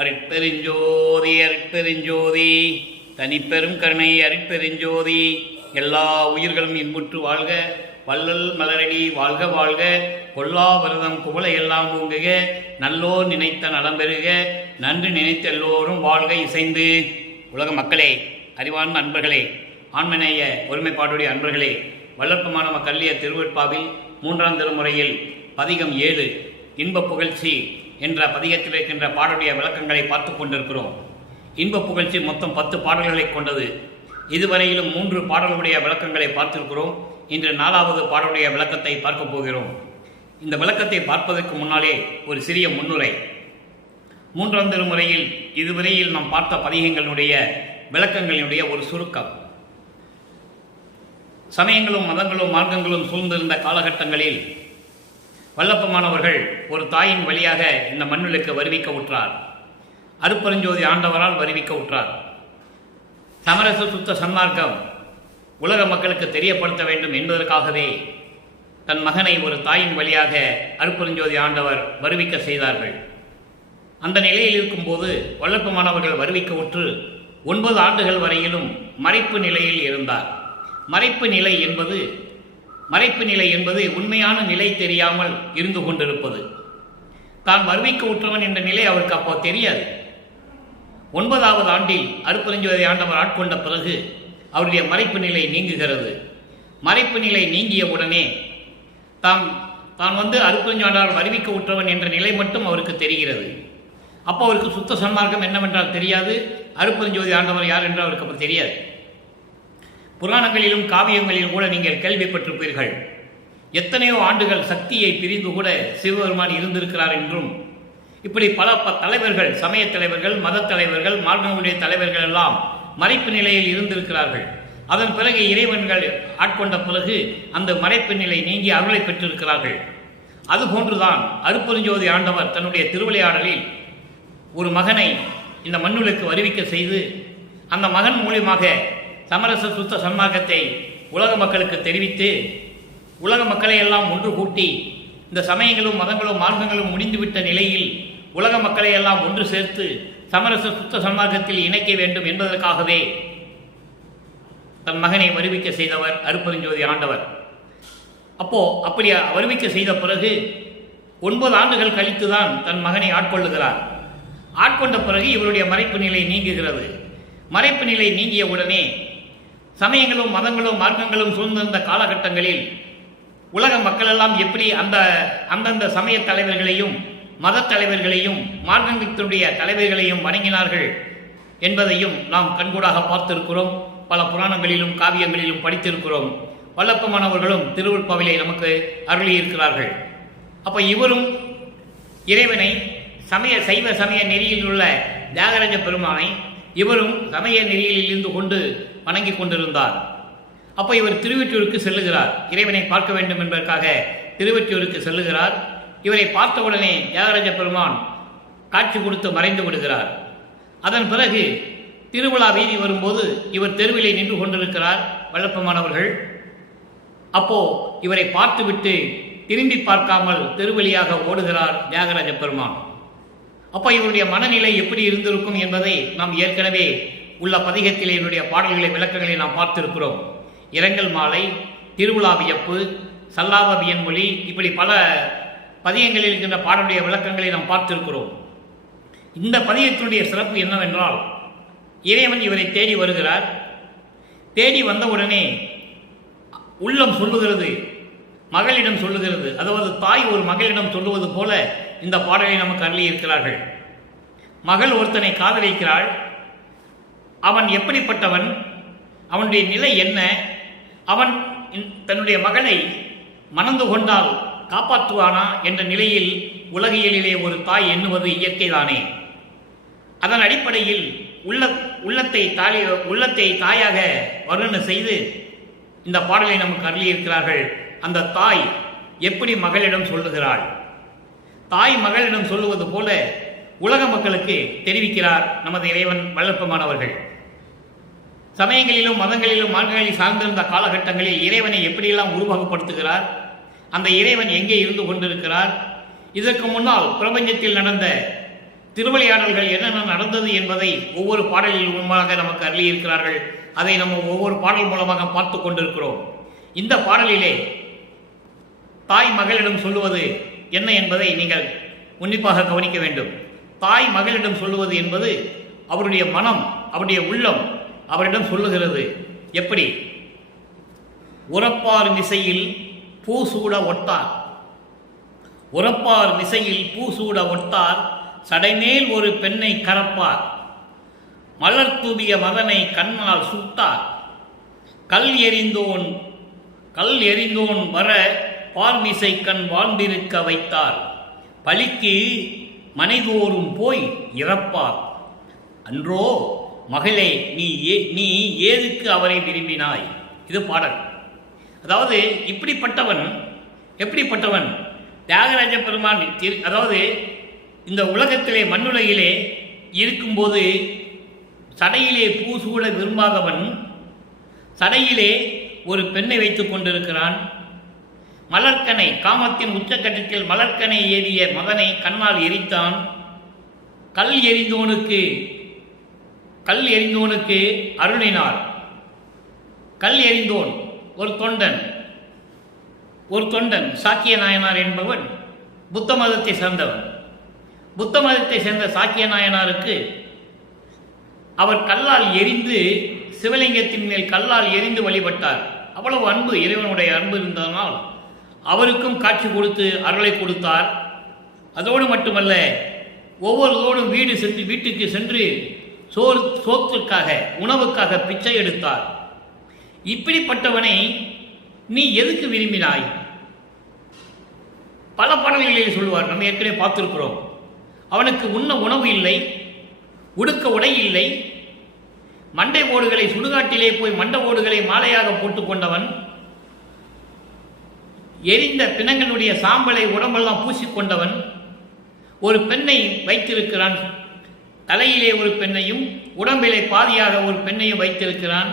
அருட்பெருஞ்சோதி அருட்பெருஞ்சோதி தனிப்பெரும் கருணை அருட்பெருஞ்சோதி. எல்லா உயிர்களும் இன்புற்று வாழ்க, வள்ளல் மலரடி வாழ்க வாழ்க, கொல்லா விரதம் குவளை எல்லாம் ஓங்குக, நல்லோர் நினைத்த நலம் பெறுக, நன்றி நினைத்த எல்லோரும் வாழ்க இசைந்து. உலக மக்களே, அறிவார்ந்த அன்பர்களே, ஆண்மநேய ஒருமைப்பாடுடைய அன்பர்களே, வளர்ப்பு மாணவ கல்விய திருவெட்பாவில் 3ஆம் திருமுறையில் பதிகம் 7 இன்ப புகழ்ச்சி என்ற பதிகத்தில் இருக்கின்ற பாடலுடைய விளக்கங்களை பார்த்து கொண்டிருக்கிறோம். இன்ப புகழ்ச்சி மொத்தம் 10 பாடல்களை கொண்டது. இதுவரையிலும் 3 பாடலுடைய விளக்கங்களை பார்த்திருக்கிறோம். இன்று 4வது பாடலுடைய விளக்கத்தை பார்க்க போகிறோம். இந்த விளக்கத்தை பார்ப்பதற்கு முன்னாலே ஒரு சிறிய முன்னுரை. 3ஆம் திருமுறையில் இதுவரையில் நாம் பார்த்த பதிகங்களுடைய விளக்கங்களினுடைய ஒரு சுருக்கம். சமயங்களும் மதங்களும் மார்க்கங்களும் சூழ்ந்திருந்த காலகட்டங்களில் வல்லப்பமானவர்கள் ஒரு தாயின் வழியாக இந்த மண்ணுக்கு வருவிக்க உற்றார். அருட்பெருஞ்சோதி ஆண்டவரால் வருவிக்க உற்றார். சமரச சுத்த சன்மார்க்கம் உலக மக்களுக்கு தெரியப்படுத்த வேண்டும் என்பதற்காகவே தன் மகனை ஒரு தாயின் வழியாக அருட்பெருஞ்சோதி ஆண்டவர் வருவிக்க செய்தார்கள். அந்த நிலையில் இருக்கும்போது வல்லப்பமானவர்கள் வருவிக்க உற்று 9 ஆண்டுகள் வரையிலும் மறைப்பு நிலையில் இருந்தார். மறைப்பு நிலை என்பது உண்மையான நிலை தெரியாமல் இருந்து கொண்டிருப்பது. தான் வருவிக்க உற்றவன் என்ற நிலை அவருக்கு அப்போ தெரியாது. 9வது ஆண்டில் அருட்பெருஞ்சோதி ஆண்டவர் ஆட்கொண்ட பிறகு அவருடைய மறைப்பு நிலை நீங்குகிறது. மறைப்பு நிலை நீங்கிய உடனே தான் அருட்பெருஞ்சோதியால் வருவிக்க உற்றவன் என்ற நிலை மட்டும் அவருக்கு தெரிகிறது. அப்போ அவருக்கு சுத்த சன்மார்க்கம் என்னவென்றால் தெரியாது. அருட்பெருஞ்சோதி ஆண்டவர் யார் என்று அவருக்கு அப்போ தெரியாது. புராணங்களிலும் காவியங்களிலும் கூட நீங்கள் கேள்விப்பட்டிருப்பீர்கள். எத்தனையோ ஆண்டுகள் சக்தியை பிரிந்து கூட சிவபெருமான் இருந்திருக்கிறார் என்றும், இப்படி பல தலைவர்கள், சமய தலைவர்கள், மத தலைவர்கள், மார்க்கங்களுடைய தலைவர்கள் எல்லாம் மறைப்பு நிலையில் இருந்திருக்கிறார்கள். அதன் பிறகு இறைவன்கள் ஆட்கொண்ட பிறகு அந்த மறைப்பு நிலை நீங்கி அருளை பெற்றிருக்கிறார்கள். அதுபோன்றுதான் அருட்பெருஞ்சோதி ஆண்டவர் தன்னுடைய திருவிளையாடலில் ஒரு மகனை இந்த மண்ணுக்கு வருவிக்க செய்து, அந்த மகன் மூலியமாக சமரச சுத்த சன்மார்க்கத்தை உலக மக்களுக்கு தெரிவித்து, உலக மக்களை எல்லாம் ஒன்று கூட்டி, இந்த சமயங்களும் மதங்களும் மார்க்கங்களும் முடிந்துவிட்ட நிலையில் உலக மக்களை எல்லாம் ஒன்று சேர்த்து சமரச சுத்த சன்மார்க்கத்தில் இணைக்க வேண்டும் என்பதற்காகவே தன் மகனை வருவிக்க செய்தவர் அருட்பெருஞ்சோதி ஆண்டவர். அப்படி வருவிக்க செய்த பிறகு 9 ஆண்டுகள் கழித்துதான் தன் மகனை ஆட்கொள்ளுகிறார். ஆட்கொண்ட பிறகு இவருடைய மறைப்பு நிலை நீங்குகிறது. மறைப்பு நிலை நீங்கிய உடனே சமயங்களும் மதங்களும் மார்க்கங்களும் சூழ்ந்திருந்த காலகட்டங்களில் உலக மக்கள் எல்லாம் எப்படி அந்தந்த சமய தலைவர்களையும் மத தலைவர்களையும் மார்க்கத்தினுடைய தலைவர்களையும் வணங்கினார்கள் என்பதையும் நாம் கண்கூடாக பார்த்திருக்கிறோம். பல புராணங்களிலும் காவியங்களிலும் படித்திருக்கிறோம். வல்லப்பமானவர்களும் திருவெட்பாவிலே நமக்கு அருளியிருக்கிறார்கள். அப்போ இவரும் இறைவனை சைவ சமய நெறியில் உள்ள தியாகராஜ பெருமானை இவரும் சமய நெறியில் இருந்து கொண்டு வணங்கி கொண்டிருந்தார். அப்போ இவர் திருவெற்றியூருக்கு செல்லுகிறார். இறைவனை பார்க்க வேண்டும் என்பதற்காக திருவெற்றியூருக்கு செல்லுகிறார். இவரை பார்த்தவுடனே தியாகராஜ பெருமான் காட்சி கொடுத்து மறைந்து விடுகிறார். அதன் பிறகு திருவிழா வீதி வரும்போது இவர் தெருவிலே நின்று கொண்டிருக்கிறார் வல்லப்பமானவர்கள். அப்போ இவரை பார்த்துவிட்டு திரும்பி பார்க்காமல் தெருவழியாக ஓடுகிறார் தியாகராஜ பெருமான். அப்போ இவருடைய மனநிலை எப்படி இருந்திருக்கும் என்பதை நாம் ஏற்கனவே உள்ள பதிகத்திலே இவருடைய பாடல்களை விளக்கங்களை நாம் பார்த்திருக்கிறோம். இரங்கல் மாலை, திருவிழா வியப்பு, சல்லாவ வியன்மொழி, இப்படி பல பதிகங்களில் இருக்கின்ற பாடலுடைய விளக்கங்களை நாம் பார்த்திருக்கிறோம். இந்த பதிகத்தினுடைய சிறப்பு என்னவென்றால், இறைவன் இவரை தேடி வருகிறார். தேடி வந்தவுடனே உள்ளம் சொல்லுகிறது, மகளிடம் சொல்லுகிறது. அதாவது தாய் ஒரு மகளிடம் சொல்லுவது போல இந்த பாடலை நமக்கு அருளி இருக்கிறார்கள். மகள் ஒருத்தனை காதலிக்கிறாள். அவன் எப்படிப்பட்டவன், அவனுடைய நிலை என்ன, அவன் தன்னுடைய மகளை மணந்து கொண்டால் காப்பாற்றுவானா என்ற நிலையில் உலகியலிலே ஒரு தாய் எண்ணுவது இயற்கைதானே. அதன் அடிப்படையில் உள்ளத்தை தாயாக வர்ணனை செய்து இந்த பாடலை நமக்கு அருளியிருக்கிறார்கள். அந்த தாய் எப்படி மகளிடம் சொல்லுகிறாள், தாய் மகளிடம் சொல்லுவது போல உலக மக்களுக்கு தெரிவிக்கிறார் நமது இறைவன் வல்லப்பமானவர்கள். சமயங்களிலும் மதங்களிலும் மார்க்கங்களில் சார்ந்திருந்த காலகட்டங்களில் இறைவனை எப்படியெல்லாம் உருவகப்படுத்துகிறார், அந்த இறைவன் எங்கே இருந்து கொண்டிருக்கிறார், இதற்கு முன்னால் பிரபஞ்சத்தில் நடந்த திருவிளையாடல்கள் என்னென்ன நடந்தது என்பதை ஒவ்வொரு பாடலில் மூலமாக நமக்கு அருளியிருக்கிறார்கள். அதை நம்ம ஒவ்வொரு பாடல் மூலமாக பார்த்து கொண்டிருக்கிறோம். இந்த பாடலிலே தாய் மகளிடம் சொல்லுவது என்ன என்பதை நீங்கள் உன்னிப்பாக கவனிக்க வேண்டும். தாய் மகளிடம் சொல்லுவது என்பது அவருடைய மனம், அவருடைய உள்ளம் அவரிடம் சொல்லுகிறது. எப்படி? உரப்பார் மிசையில் பூசூட ஒட்டார், உரப்பார் மிசையில் பூசூட ஒட்டார், சடைமேல் ஒரு பெண்ணை கரப்பார், மலர் தூவிய மகனை கண்ணால் சுட்டார், கல் எறிந்தோன் வர பார்மிசை கண் வாழ்ந்திருக்க வைத்தார், பலிக்கு மனைதோறும் போய் இறப்பார். அன்றோ மகளே நீ ஏதுக்கு அவரை விரும்பினாய்? இது பாடல். அதாவது எப்படிப்பட்டவன் தியாகராஜ பெருமான், அதாவது இந்த உலகத்திலே மண்ணுலகிலே இருக்கும்போது சடையிலே பூசூட விரும்பாதவன் சடையிலே ஒரு பெண்ணை வைத்துக் கொண்டிருக்கிறான். மலர்கனை, காமத்தின் உச்சக்கட்டத்தில் மலர்கனை ஏறிய மகனை கண்ணால் எரித்தான். கல் எறிந்தோனுக்கு அருளினார். கல் எறிந்தோன் ஒரு தொண்டன் சாக்கிய நாயனார் என்பவன் புத்த மதத்தை சேர்ந்தவன். புத்த மதத்தை சேர்ந்த சாக்கிய நாயனாருக்கு அவர் கல்லால் எரிந்து, சிவலிங்கத்தின் மேல் கல்லால் எரிந்து வழிபட்டார். அவ்வளவு அன்பு, இறைவனுடைய அன்பு இருந்ததனால் அவருக்கும் காட்சி கொடுத்து அருளை கொடுத்தார். அதோடு மட்டுமல்ல, ஒவ்வொருதோடும் வீட்டுக்கு சென்று சோற்றுக்காக, உணவுக்காக பிச்சை எடுத்தார். இப்படிப்பட்டவனை நீ எதுக்கு விரும்பினாய்? பல பாடல்களில் சொல்லுவார், நம்ம ஏற்கனவே பார்த்திருக்கிறோம். அவனுக்கு உண்ண உணவு இல்லை, உடுக்க உடை இல்லை, மண்டை ஓடுகளை சுடுகாட்டிலே போய் மண்டை ஓடுகளை மாலையாக போட்டுக்கொண்டவன், எரிந்த பிணங்களுடைய சாம்பலை உடம்பெல்லாம் பூசிக்கொண்டவன், ஒரு பெண்ணை வைத்திருக்கிறான், தலையிலே ஒரு பெண்ணையும் உடம்பிலே பாதியாக ஒரு பெண்ணையும் வைத்திருக்கிறான்.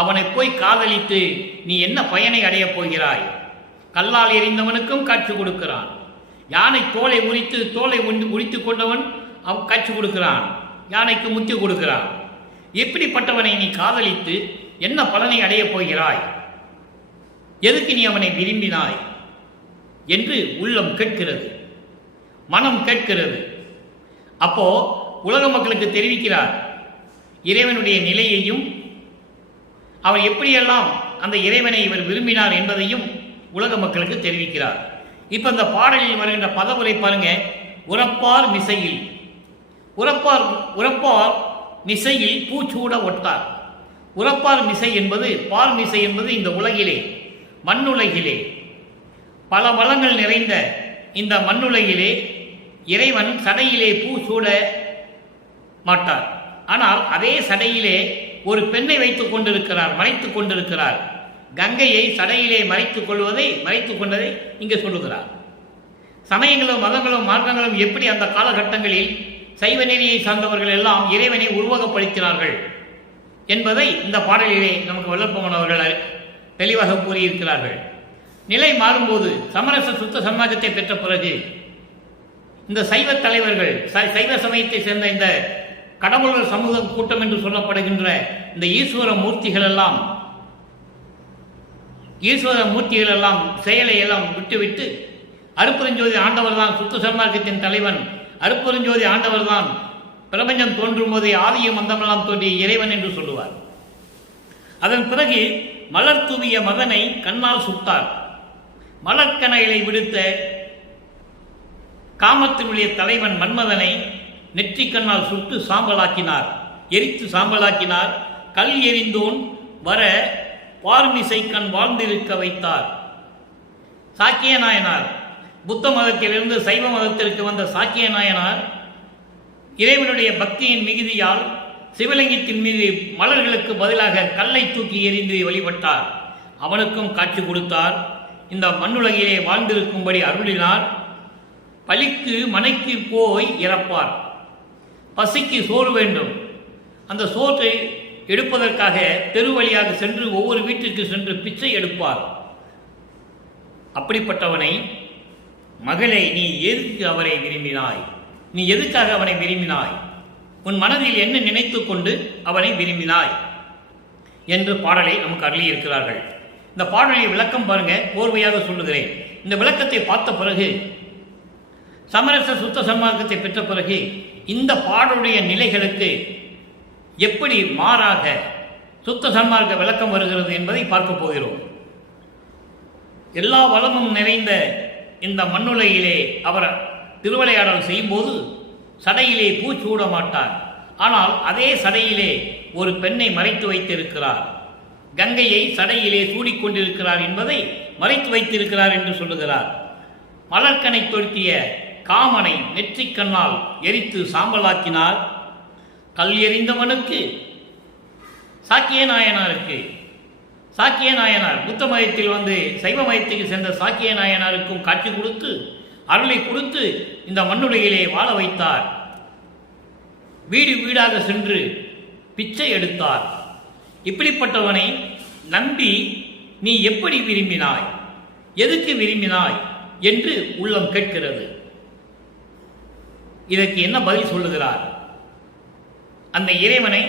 அவனை போய் காதலித்து நீ என்ன பயனை அடையப் போகிறாய்? கல்லால் எறிந்தவனுக்கும் காட்சி கொடுக்கிறான். யானை தோலை உரித்து கொண்டவன் அவன் காட்சி கொடுக்கிறான், யானைக்கு முத்தி கொடுக்கிறான். எப்படிப்பட்டவனை நீ காதலித்து என்ன பலனை அடையப் போகிறாய்? எதுக்கு நீ அவனை விரும்பினாய் என்று உள்ளம் கேட்கிறது, மனம் கேட்கிறது. அப்போ உலக மக்களுக்கு தெரிவிக்கிறார் இறைவனுடைய நிலையையும், அவர் எப்படியெல்லாம் அந்த இறைவனை இவர் விரும்பினார் என்பதையும் உலக மக்களுக்கு தெரிவிக்கிறார். இப்ப அந்த பாடலில் வருகின்ற பதவுரை பாருங்க. உரப்பார் மிசையில் பூச்சூட ஒட்டார். உரப்பார் மிசை என்பது, பார் மிசை என்பது இந்த உலகிலே, மண்ணுலகிலே, பல வளங்கள் நிறைந்த இந்த மண்ணுலகிலே இறைவன் சடையிலே பூ சூட மாட்டார். ஆனால் அதே சடையிலே ஒரு பெண்ணை வைத்துக் கொண்டிருக்கிறார், மறைத்துக் கொண்டிருக்கிறார். கங்கையை சடையிலே மறைத்துக் கொண்டதை இங்கே சொல்லுகிறார். சமயங்களும் மதங்களும் மார்க்கங்களும் எப்படி அந்த காலகட்டங்களில் சைவ நெறியை சார்ந்தவர்கள் எல்லாம் இறைவனை உருவகப்படுத்தினார்கள் என்பதை இந்த பாடலிலே நமக்கு வல்லற்பமன் அவர்கள் தெளிவாக கூறியிருக்கிறார்கள். நிலை மாறும்போது, சமரச சுத்த சமாஜத்தை பெற்ற பிறகு இந்த சைவ தலைவர்கள், சைவ சமயத்தை சேர்ந்த இந்த கடவுளர் சமூக கூட்டம் என்று சொல்லப்படுகின்ற இந்த ஈஸ்வர மூர்த்திகள் எல்லாம் செயலை எல்லாம் விட்டுவிட்டு அருப்பெருஞ்சோதி ஆண்டவர் தான் சுத்த சன்மார்க்கத்தின் தலைவன், அருப்பெருஞ்சோதி ஆண்டவர் தான் பிரபஞ்சம் தோன்றும் போதே ஆதியும் அந்தமெல்லாம் தோன்றிய இறைவன் என்று சொல்லுவார். அதன் பிறகு மலர் தூவிய மகனை கண்ணால் சுட்டார். மலர்கனைகளை விடுத்த காமத்தினுடைய தலைவன் மன்மதனை நெற்றி கண்ணால் சுட்டு சாம்பலாக்கினார், எரித்து சாம்பலாக்கினார். கல் எறிந்தோன் வர பார்மிசை கண் வாழ்ந்திருக்க வைத்தார். சாக்கிய நாயனார், புத்த மதத்திலிருந்து சைவ மதத்திற்கு வந்த சாக்கிய நாயனார் இறைவனுடைய பக்தியின் மிகுதியால் சிவலிங்கத்தின் மீது மலர்களுக்கு பதிலாக கல்லை தூக்கி எறிந்து வழிபட்டார். அவனுக்கும் காட்சி கொடுத்தார். இந்த மண்ணுலகிலே வாழ்ந்திருக்கும்படி அருளினார். பலிக்கு மனைக்கு போய் இறப்பார். பசிக்கு சோறு வேண்டும், அந்த சோற்றை எடுப்பதற்காக தெரு வழியாக சென்று ஒவ்வொரு வீட்டுக்கு சென்று பிச்சை எடுப்பார். அப்படிப்பட்டவனை, மகளே நீ எதற்கு அவரை விரும்பினாய் நீ எதுக்காக அவனை விரும்பினாய்? உன் மனதில் என்ன நினைத்து கொண்டு அவனை விரும்பினாய் என்று பாடலை நமக்கு அருளியிருக்கிறார்கள். இந்த பாடலை விளக்கம் பாருங்க, கோர்வையாக சொல்லுகிறேன். இந்த விளக்கத்தை பார்த்த பிறகு, சமரச சுத்த சன்மார்க்கத்தை பெற்ற பிறகு, இந்த பாடலுடைய நிலைகளுக்கு எப்படி மாறாக சுத்த சன்மார்க்க விளக்கம் வருகிறது என்பதை பார்க்க போகிறோம். எல்லா வளமும் நிறைந்த இந்த மண்ணுலையிலே அவர் திருவிளையாடல் செய்யும்போது சடையிலே பூச்சூட மாட்டார். ஆனால் அதே சடையிலே ஒரு பெண்ணை மறைத்து வைத்திருக்கிறார். கங்கையை சடையிலே சூடிக்கொண்டிருக்கிறார் என்பதை மறைத்து வைத்திருக்கிறார் என்று சொல்லுகிறார். மலர்கனை தொடுத்திய காமனை நெற்றிக்கண்ணால் எரித்து சாம்பலாக்கினார். கல் எறிந்தவனுக்கு சாக்கிய நாயனார் புத்த மதத்தில் வந்து சைவ மதத்துக்கு சென்ற சாக்கிய நாயனாருக்கும் காட்சி கொடுத்து அருளை கொடுத்து இந்த மண்ணுலகிலே வாழ வைத்தார். வீடு வீடாக சென்று பிச்சை எடுத்தார். இப்படிப்பட்டவனை நம்பி நீ எப்படி விரும்பினாய், எதுக்கு விரும்பினாய் என்று உள்ளம் கேட்கிறது. இதற்கு என்ன பதில் சொல்லுகிறார்? அந்த இறைவனை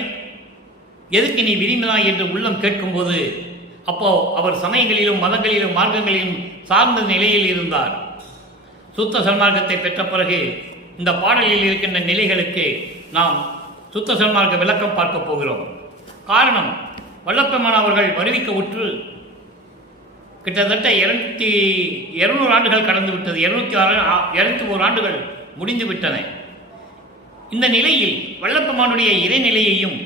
எதுக்கு நீ விரும்பினாய் என்று உள்ளம் கேட்கும்போது, அப்போ அவர் சமயங்களிலும் மதங்களிலும் மார்க்கங்களிலும் சார்ந்த நிலையில் இருந்தார். சுத்த சன்மார்க்கத்தை பெற்ற பிறகு இந்த பாடலில் இருக்கின்ற நிலைகளுக்கு நாம் சுத்த சன்மார்க்க விளக்கம் பார்க்க போகிறோம். காரணம், வல்லப்பெருமான் அவர்கள் வருவிக்க உற்று கிட்டத்தட்ட 200 ஆண்டுகள் கடந்து விட்டது. 201 ஆண்டுகள் முடிந்து விட்டன. இந்த நிலையில் வல்லப்பெருமானுடைய இறைநிலையையும்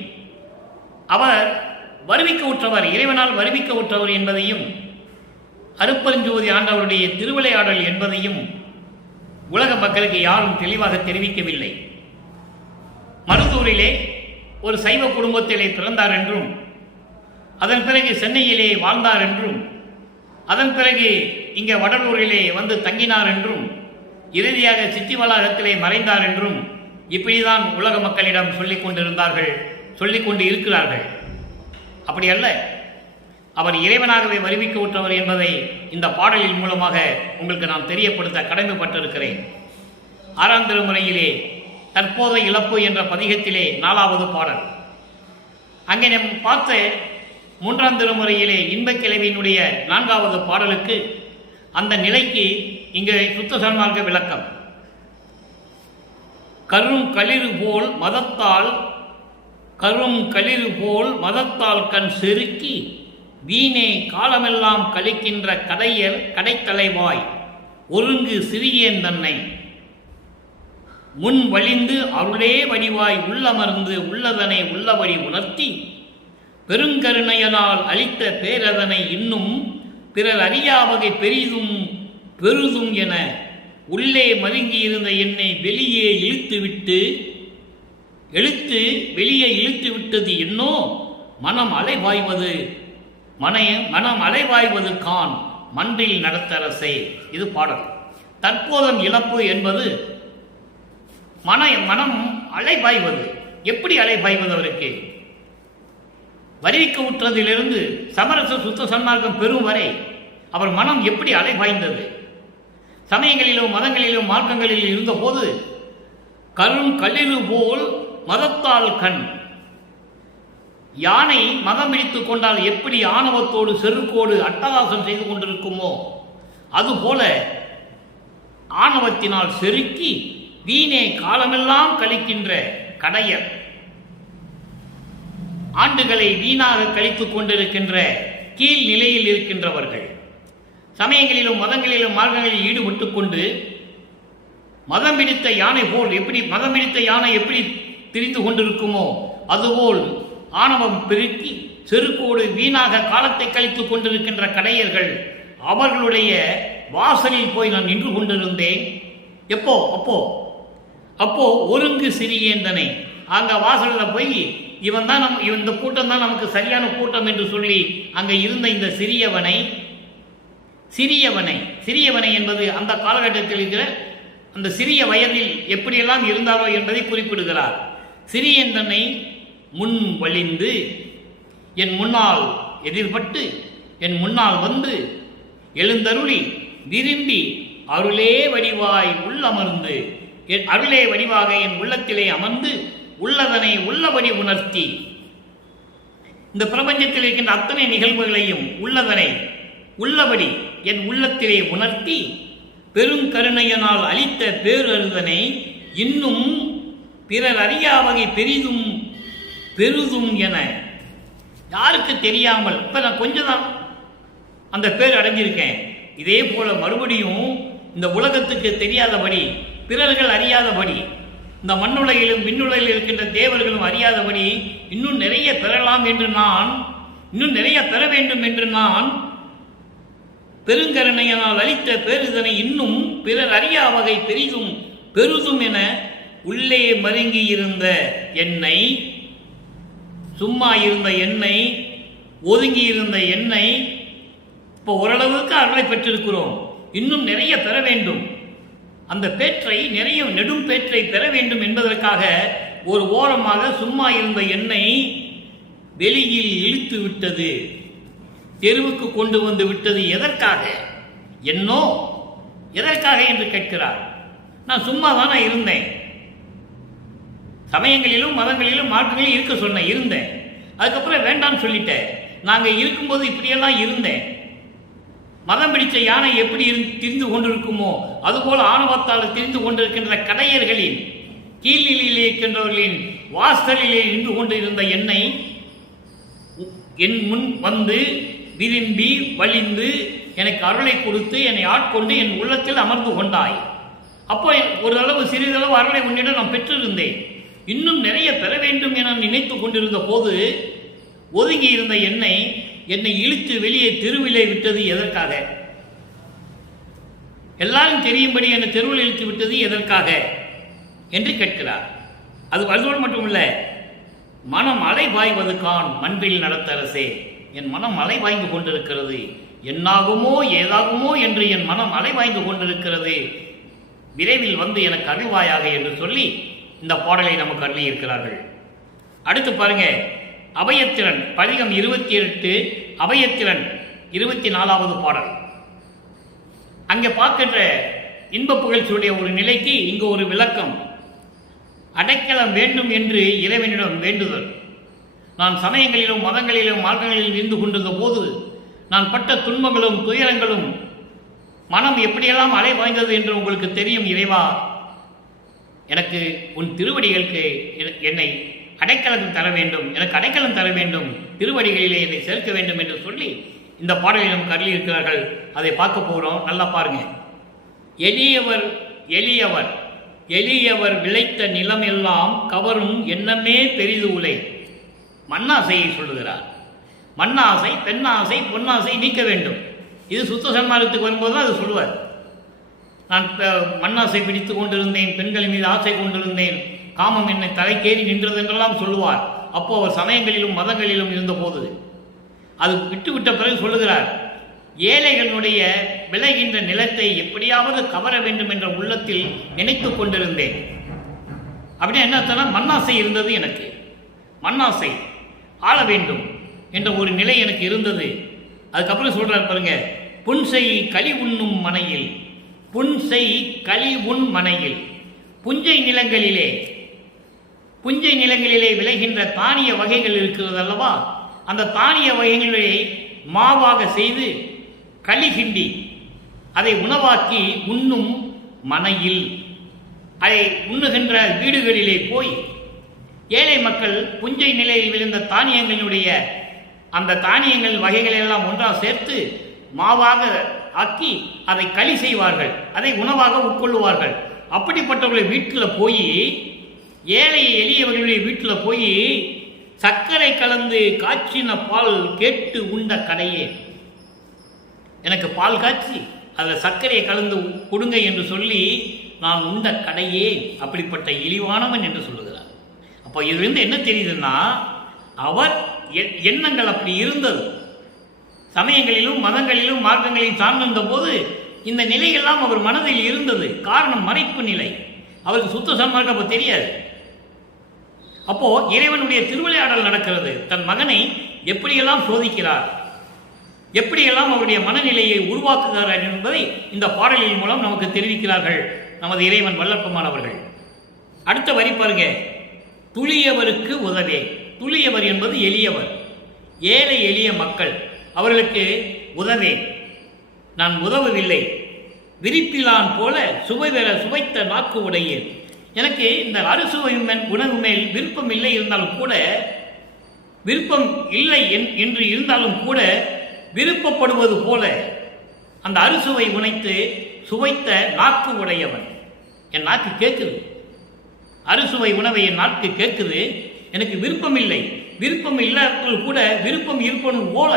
அவர் வருவிக்க உற்றவர், இறைவனால் வருவிக்க உற்றவர் என்பதையும், அருட்பெருஞ்சோதி ஆண்டவருடைய திருவிளையாடல் என்பதையும் உலக மக்களுக்கு யாரும் தெளிவாக தெரிவிக்கவில்லை. மருதூரிலே ஒரு சைவ குடும்பத்திலே பிறந்தார் என்றும், அதன் பிறகு சென்னையிலே வாழ்ந்தார் என்றும், அதன் பிறகு இங்கே வடலூரிலே வந்து தங்கினார் என்றும், இறுதியாக சித்தி வளாகத்திலே மறைந்தார் என்றும் இப்படிதான் உலக மக்களிடம் சொல்லிக் கொண்டிருந்தார்கள், சொல்லிக் கொண்டு இருக்கிறார்கள். அப்படி அல்ல, அவர் இறைவனாகவே வருவிக்க உற்றவர் என்பதை இந்த பாடலின் மூலமாக உங்களுக்கு நான் தெரியப்படுத்த கடமைப்பட்டிருக்கிறேன். 6ஆம் திருமுறையிலே தற்போத இழப்பு என்ற பதிகத்திலே 4வது பாடல். அங்கே நாம் பார்த்த 3ஆம் திருமுறையிலே இன்பக் கிளவியினுடைய 4வது பாடலுக்கு அந்த நிலைக்கு இங்கே சுத்த சன்மார்க்க விளக்கம். கரும் களிறு போல் மதத்தால் கண் செருக்கி வீணே காலமெல்லாம் கழிக்கின்ற கடைத்தலைவாய் ஒருங்கு சிறியேன் தன்னை முன் வழிந்து அருளே வடிவாய் உள்ளமர்ந்து உள்ளதனை உள்ளபடி உணர்த்தி பெருங்கருணையனால் அளித்த பேரதனை இன்னும் பிறர் அறியாவகை பெரிதும் என உள்ளே மருங்கியிருந்த என்னை வெளியே இழுத்து விட்டது என்னோ மனம் அலைவாய்வது கான் மன்றில் நடத்தரசே. இது பாடல். தற்போதம் இழப்பு என்பது மனம் அலைபாய்வது. எப்படி அலைபாய்வது? அவருக்கு வருவிக்க உற்றதிலிருந்து சமரச சுத்த சன்மார்க்கம் பெறும் வரை அவர் மனம் எப்படி அலைபாய்ந்தது? சமயங்களிலும் மதங்களிலும் மார்க்கங்களில் இருந்தபோது கல்லிரு போல் மதத்தால் கண், யானை மதம் பிடித்துக் கொண்டால் எப்படி ஆணவத்தோடு செருக்கோடு அட்டகாசம் செய்து கொண்டிருக்குமோ அதுபோல ஆணவத்தினால் செருக்கி வீணே காலமெல்லாம் கழிக்கின்ற கடையர், ஆண்டுகளை வீணாக கழித்துக் கொண்டிருக்கின்ற கீழ் நிலையில் இருக்கின்றவர்கள், சமயங்களிலும் மதங்களிலும் மார்க்கங்களில் ஈடுபட்டு கொண்டு மதம் பிடித்த யானை எப்படி திரிந்து கொண்டிருக்குமோ அதுபோல் ஆணவம் பெருக்கி செருக்கோடு வீணாக காலத்தை கழித்துக் கொண்டிருக்கின்ற கடையர்கள், அவர்களுடைய வாசலில் போய் நான் நின்று கொண்டிருந்தேன். அப்போ ஒருங்கு சிறியேந்தனை, அங்க வாசலில் போய் இந்த கூட்டம் தான் நமக்கு சரியான கூட்டம் என்று சொல்லி அங்க இருந்த இந்த சிறியவனை என்பது அந்த காலகட்டத்தில் இருக்கிற அந்த சிறிய வயதில் எப்படியெல்லாம் இருந்தாரோ என்பதை குறிப்பிடுகிறார். சிறியேந்தனை முன் வழிந்து என் முன்னால் எதிர்பட்டு என் முன்னால் வந்து எழுந்தருளி விரும்பி அருளே வடிவாய் உள்ளமர்ந்து என் அருளே வடிவாக என் உள்ளத்திலே அமர்ந்து உள்ளதனை உள்ளபடி உணர்த்தி, இந்த பிரபஞ்சத்தில் இருக்கின்ற அத்தனை நிகழ்வுகளையும் உள்ளதனை உள்ளபடி என் உள்ளத்திலே உணர்த்தி பெருங்கருணையனால் அளித்த பேரருதனை இன்னும் பிறர் அறியா வகை பெரிதும் பெருதும் என யாருக்கு தெரியாமல், இப்போ நான் கொஞ்சம் தான் அந்த பேர் அடைஞ்சிருக்கேன். இதே போல மறுபடியும் இந்த உலகத்துக்கு தெரியாதபடி, பிறர்கள் அறியாதபடி, இந்த மண்ணுலகிலும் விண்ணுலகில் இருக்கின்ற தேவர்களும் அறியாதபடி இன்னும் நிறைய பெறலாம் என்று நான், இன்னும் நிறைய பெற வேண்டும் என்று நான் பெருங்கருணையினால் அளித்த பேருதனை இன்னும் பிறர் அறியா வகை பெரிதும் பெருதும் என உள்ளே மருங்கி இருந்த என்னை, சும்மா இருந்த என்னை, ஒதுங்கி இருந்த என்னை இப்போ ஓரளவுக்கு அருளை பெற்றிருக்கிறோம். இன்னும் நிறைய பெற வேண்டும், அந்த பேற்றை நிறைய நெடும் பேற்றை பெற வேண்டும் என்பதற்காக ஒரு ஓரமாக சும்மா இருந்த என்னை வெளியில் இழுத்து விட்டது, தெருவுக்கு கொண்டு வந்து விட்டது. எதற்காக? என்னோ எதற்காக என்று கேட்கிறார். நான் சும்மா தானே இருந்தேன், சமயங்களிலும் மதங்களிலும் மார்க்கங்களிலும் இருக்க சொன்னேன், இருந்தேன். அதுக்கப்புறம் வேண்டான்னு சொல்லிட்டேன். நாங்கள் இருக்கும்போது இப்படியெல்லாம் இருந்தேன். மதம் பிடித்த யானை எப்படி திரிந்து கொண்டிருக்குமோ அதுபோல ஆணவத்தால் திரிந்து கொண்டிருக்கின்ற கடையர்களின் கீழ்நிலையில் இருக்கின்றவர்களின் வாசலிலே நின்று கொண்டிருந்த என்னை என் முன் வந்து விரும்பி வலிந்து எனக்கு அருளை கொடுத்து என்னை ஆட்கொண்டு என் உள்ளத்தில் அமர்ந்து கொண்டாய். அப்போ ஓரளவு சிறிதளவு அருளை உன்னிடம் நான் பெற்றிருந்தேன். இன்னும் நிறைய பெற வேண்டும் என நினைத்து கொண்டிருந்த போது ஒதுங்கி இருந்த என்னை இழுத்து வெளியே தெருவிலே விட்டது. எதற்காக? எல்லாரும் தெரியும்படி என்னை தெருவில் இழுத்து விட்டது எதற்காக என்று கேட்கிறார். அதோடு மட்டுமல்ல, மனம் அலை பாய்வது கான் மண்பில் நடத்தரசே, என் மனம் அலை பாய்ந்து கொண்டிருக்கிறது, என்னாகுமோ ஏதாகுமோ என்று என் மனம் அலை பாய்ந்து கொண்டிருக்கிறது, விரைவில் வந்து எனக்கு அறிவாயாக என்று சொல்லி இந்த பாடலை நமக்கு அருளி இருக்கிறார்கள். அடுத்து பாருங்க, அபயத்திறன் பதிகம் 28, அபயத்திறன் 24வது பாடல். அங்கே பார்க்கின்ற இன்ப புகழ்ச்சியுடைய ஒரு நிலைக்கு இங்கு ஒரு விளக்கம். அடைக்கலம் வேண்டும் என்று இறைவனிடம் வேண்டுதல். நான் சமயங்களிலும் மதங்களிலும் மார்க்கங்களிலும் இருந்து கொண்டிருந்த போது நான் பட்ட துன்பங்களும் துயரங்களும் மனம் எப்படியெல்லாம் அலை வாய்ந்தது என்று உங்களுக்கு தெரியும். இறைவா, எனக்கு உன் திருவடிகளுக்கு என்னை அடைக்கலம் தர வேண்டும், எனக்கு அடைக்கலம் தர வேண்டும், திருவடிகளிலே என்னை சேர்க்க வேண்டும் என்று சொல்லி இந்த பாடலை நமக்கு அருளி இருக்கிறார்கள். அதை பார்க்க போகிறோம். நல்லா பாருங்க. எளியவர் எளியவர் எளியவர் விளைத்த நிலம் எல்லாம் கவரும் எண்ணமே பெரிது உலை. மண்ணாசையை சொல்லுகிறார். மண்ணாசை, பெண்ணாசை, பொன்னாசை நீக்க வேண்டும். இது சுத்த சன்மார்க்கத்துக்கு வரும்போது தான் அது சொல்லுவார். நான் மண்ணாசை பிடித்து கொண்டிருந்தேன், பெண்கள் மீது ஆசை கொண்டிருந்தேன், காமம் என்னை தலைக்கேறி நின்றது என்றெல்லாம் சொல்லுவார். அப்போ அவர் சமயங்களிலும் மதங்களிலும் இருந்தபோது அது விட்டுவிட்ட பிறகு சொல்லுகிறார், ஏழைகளுடைய விளைகின்ற நிலத்தை எப்படியாவது கவர வேண்டும் என்ற உள்ளத்தில் நினைத்து கொண்டிருந்தேன். அப்படின்னா என்ன அர்த்தம்னா, மண்ணாசை இருந்தது எனக்கு, மண்ணாசை ஆள வேண்டும் என்ற ஒரு நிலை எனக்கு இருந்தது. அதுக்கப்புறம் சொல்றார் பாருங்க, புன்செய் களி உண்ணும் மனையில், புன்செய் களி உண் மனையில், புஞ்சை நிலங்களிலே விளைகின்ற தானிய வகைகள் இருக்கிறது அல்லவா, அந்த தானிய வகைகளை மாவாக செய்து களி கிண்டி அதை உணவாக்கி உண்ணும் மனையில், அதை உண்ணுகின்ற வீடுகளிலே போய் ஏழை மக்கள் புஞ்சை நிலையில் விழுந்த தானியங்களுடைய அந்த தானியங்கள் வகைகளை எல்லாம் ஒன்றாக சேர்த்து மாவாக ஆக்கி அதை களி செய்வார்கள், அதை உணவாக உட்கொள்ளுவார்கள். அப்படிப்பட்டவர்களை வீட்டில் போய், ஏழை எளியவர்களுடைய வீட்டில் போய் சர்க்கரை கலந்து காய்ச்சின பால் கேட்டு உண்ட கடையே, எனக்கு பால் காய்ச்சி அதில் சர்க்கரையை கலந்து கொடுங்க என்று சொல்லி நான் உண்ட கடையே, அப்படிப்பட்ட இழிவானவன் என்று சொல்லுகிறார். அப்போ இதுலேருந்து என்ன தெரியுதுன்னா, அவர் எண்ணங்கள் அப்படி இருந்தது. சமயங்களிலும் மதங்களிலும் மார்க்கங்களிலும் சார்ந்திருந்த போது இந்த நிலையெல்லாம் அவர் மனதில் இருந்தது. காரணம் மறைப்பு நிலை. அவருக்கு சுத்த சன்மார்க்கம் அப்போ தெரியாது. அப்போ இறைவனுடைய திருவிளையாடல் நடக்கிறது. தன் மகனை எப்படியெல்லாம் சோதிக்கிறார், எப்படியெல்லாம் அவருடைய மனநிலையை உருவாக்குகிறார் என்பதை இந்த பாடலின் மூலம் நமக்கு தெரிவிக்கிறார்கள். நமது இறைவன் வல்லற்பமானவர்கள். அடுத்த வரி பாருங்க, துளியவருக்கு உதவே. துளியவர் என்பது எளியவர், ஏழை எளிய மக்கள், அவர்களுக்கு உதவே. நான் உதவவில்லை, விரிப்பிலான் போல சுவை பெற சுவைத்த நாக்கு உடையேன். எனக்கு இந்த அறுசுவை உணவு மேல் விருப்பம் இல்லை இருந்தாலும் கூட, விருப்பம் இல்லை என்று இருந்தாலும் கூட விருப்பப்படுவது போல அந்த அறுசுவை உணைத்து சுவைத்த நாக்கு உடையவன். என் நாக்கு கேட்குது, அறுசுவை உணவை என் நாக்கு கேட்குது, எனக்கு விருப்பம் இல்லை, விருப்பம் இல்லாதவர்கள் கூட விருப்பம் இருப்பனும் போல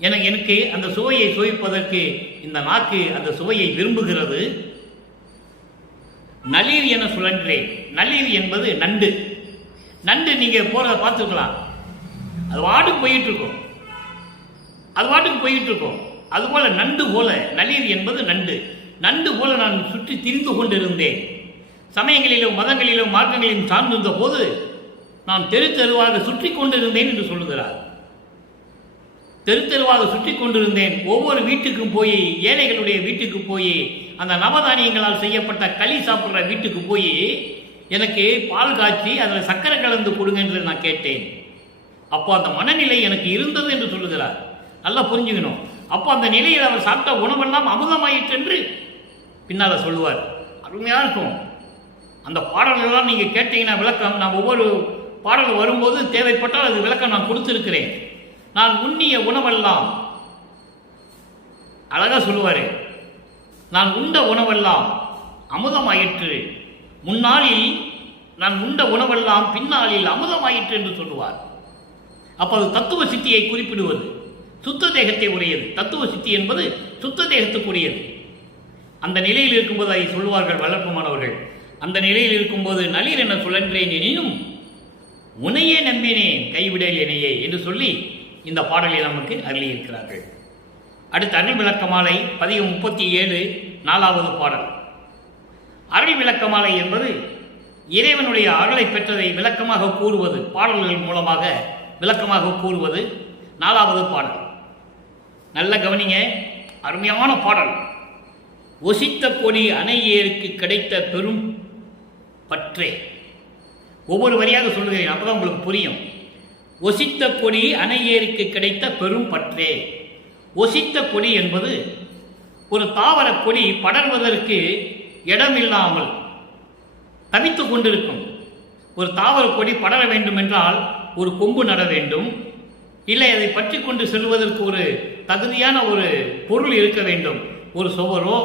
எனக்கு அந்த சுவையை சுவைப்பதற்கு இந்த நாக்கு அந்த சுவையை விரும்புகிறது. நளிர் என சுழன்றேன். நளிர் என்பது நண்டு. நண்டு நீங்க போறதை பார்த்துக்கலாம், அது வாட்டுக்கு போயிட்டு இருக்கும், அது வாட்டுக்கு போயிட்டு இருக்கும். அதுபோல நண்டு போல, நளிர் என்பது நண்டு. நண்டு போல நான் சுற்றி திரிந்து கொண்டிருந்தேன். சமயங்களிலும் மதங்களிலும் மார்க்கங்களிலும் சார்ந்திருந்த போது நான் தெரு தெருவாக சுற்றி கொண்டிருந்தேன் என்று சொல்லுகிறார். தெரு தெருவாக சுற்றி கொண்டிருந்தேன். ஒவ்வொரு வீட்டுக்கும் போய், ஏழைகளுடைய வீட்டுக்கு போய், அந்த நவதானியங்களால் செய்யப்பட்ட களி சாப்பிட்ற வீட்டுக்கு போய் எனக்கு பால் காய்ச்சி அதில் சர்க்கரை கலந்து கொடுங்க என்று நான் கேட்டேன். அப்போ அந்த மனநிலை எனக்கு இருந்தது என்று சொல்லுகிறார். நல்லா புரிஞ்சுக்கணும். அப்போ அந்த நிலையில் அவர் சாப்பிட்ட உணவெல்லாம் அமுதமாயிற்று என்று பின்னால் சொல்லுவார். அருமையாக இருக்கும். அந்த பாடல்கள்லாம் நீங்கள் கேட்டீங்கன்னா விளக்கம், நான் ஒவ்வொரு பாடல் வரும்போது தேவைப்பட்டால் அது விளக்கம் நான் கொடுத்துருக்கிறேன். நான் உண்ணிய உணவெல்லாம், அழகா சொல்லுவாரு, நான் உண்ட உணவெல்லாம் அமுதமாயிற்று, முன்னாளில் நான் உண்ட உணவெல்லாம் பின்னாளில் அமுதமாயிற்று என்று சொல்லுவார். அப்போ அது தத்துவ சித்தியை குறிப்பிடுவது, சுத்த தேகத்தை உடையது. தத்துவ சித்தி என்பது சுத்த தேகத்துக்குரியது. அந்த நிலையில் இருக்கும்போது அதை சொல்வார்கள் வல்லற்பமானவர்கள். அந்த நிலையில் இருக்கும்போது நளிர் என சுழன்றேன் எனினும் உனையே நம்பினேன் கைவிடல் எனையே என்று சொல்லி இந்த பாடலை நமக்கு அருளியிருக்கிறார்கள். அடுத்து அருள் விளக்கமாலை பதிகம் 37 4வது பாடல். அருள் விளக்கமாலை என்பது இறைவனுடைய அருளை பெற்றதை விளக்கமாக கூறுவது, பாடல்கள் மூலமாக விளக்கமாக கூறுவது 4வது பாடல். நல்ல கவனிங்க, அருமையான பாடல். ஒசித்த கொடி அணையேருக்கு கிடைத்த பெரும் பற்றே. ஒவ்வொரு வரியாக சொல்லுகிறேன், அப்பதான் உங்களுக்கு புரியும். ஒசித்த கொடி அணையேருக்கு கிடைத்த பெரும் பற்றே. ஒசித்த கொடி என்பது ஒரு தாவர கொடி படர்வதற்கு இடமில்லாமல் தவித்துக் கொண்டிருக்கும். ஒரு தாவர கொடி படர வேண்டும் என்றால் ஒரு கொம்பு நட வேண்டும், இல்லை அதை பற்றி கொண்டு செல்வதற்கு ஒரு தகுதியான ஒரு பொருள் இருக்க வேண்டும். ஒரு சுவரோ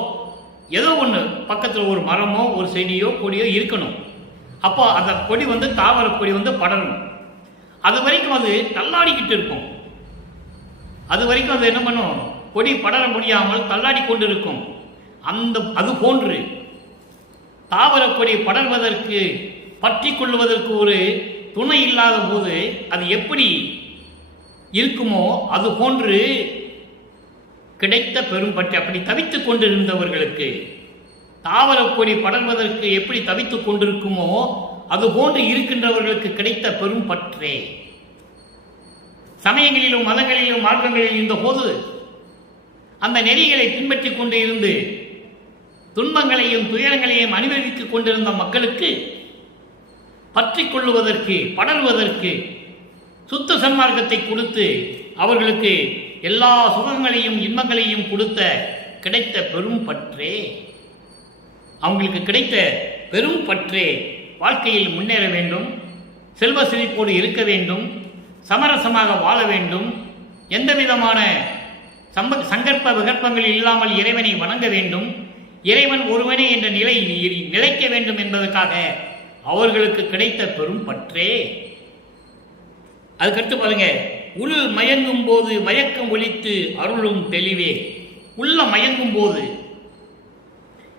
ஏதோ ஒன்று பக்கத்தில் ஒரு மரமோ ஒரு செடியோ கொடியோ இருக்கணும். அப்போ அந்த கொடி தாவர கொடி படரும். அது வரைக்கும் அது தள்ளாடிக்கிட்டு இருக்கும். அது வரைக்கும் அது என்ன பண்ணும், கொடி படர முடியாமல் தள்ளாடி கொண்டு இருக்கும். அது போன்று தாவர கொடி படர்வதற்கு பற்றி கொள்வதற்கு ஒரு துணை இல்லாத போது அது எப்படி இருக்குமோ அது போன்று கிடைத்த பெரும் பற்றி, அப்படி தவித்துக் கொண்டிருந்தவர்களுக்கு, தாவர கொடி படர்வதற்கு எப்படி தவித்துக் கொண்டிருக்குமோ அது போன்று இருக்கின்றவர்களுக்கு கிடைத்த பெரும் பற்றே. சமயங்களிலும் மதங்களிலும் மார்க்கங்களிலும் இருந்த போது அந்த நெறிகளை பின்பற்றிக் கொண்டு இருந்து துன்பங்களையும் துயரங்களையும் அனுபவித்துக் கொண்டிருந்த மக்களுக்கு பற்றி கொள்ளுவதற்கு, படர்வதற்கு சுத்த சன்மார்க்கத்தை கொடுத்து அவர்களுக்கு எல்லா சுகங்களையும் இன்பங்களையும் கொடுத்த கிடைத்த பெரும் பற்றே. அவங்களுக்கு கிடைத்த பெரும் பற்றே. வாழ்க்கையில் முன்னேற வேண்டும், செல்வ செழிப்போடு இருக்க வேண்டும், சமரசமாக வாழ வேண்டும், எந்த விதமான சங்கற்ப விகற்பங்கள் இல்லாமல் இறைவனை வணங்க வேண்டும், இறைவன் ஒருவனே என்ற நிலை நிலைக்க வேண்டும் என்பதற்காக அவர்களுக்கு கிடைத்த பெரும் பற்றே. அதுக்கடுத்து பாருங்க, உள் மயங்கும் போது மயக்கம் ஒழித்து அருளும் தெளிவே. உள்ள மயங்கும் போது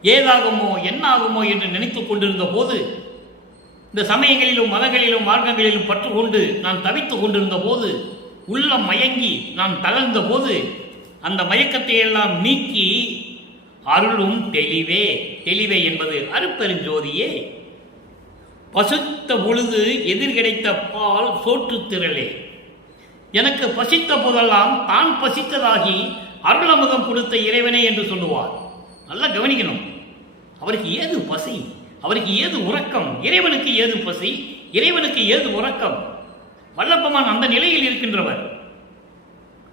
ஏதாகுமோ என்னாகுமோ என்று நினைத்துக் கொண்டிருந்த போது, இந்த சமயங்களிலும் மதங்களிலும் மார்க்கங்களிலும் பற்று கொண்டு நான் தவித்துக் கொண்டிருந்த போது, உள்ள மயங்கி நான் தளர்ந்த போது அந்த மயக்கத்தை எல்லாம் நீக்கி அருளும் தெளிவே. தெளிவே என்பது அருட்பெருஞ்சோதியே. பசித்த பொழுது எதிர் கிடைத்த பால் சோற்று திரளே. எனக்கு பசித்த போதெல்லாம் தான் பசித்ததாகி அருளமுகம் கொடுத்த இறைவனே என்று சொல்லுவார். நல்லா கவனிக்கணும். அவருக்கு ஏது பசி, அவருக்கு ஏது உறக்கம்? இறைவனுக்கு ஏது பசி, இறைவனுக்கு ஏது உறக்கம்? வல்லப்பெருமான் அந்த நிலையில் இருக்கின்றவர்.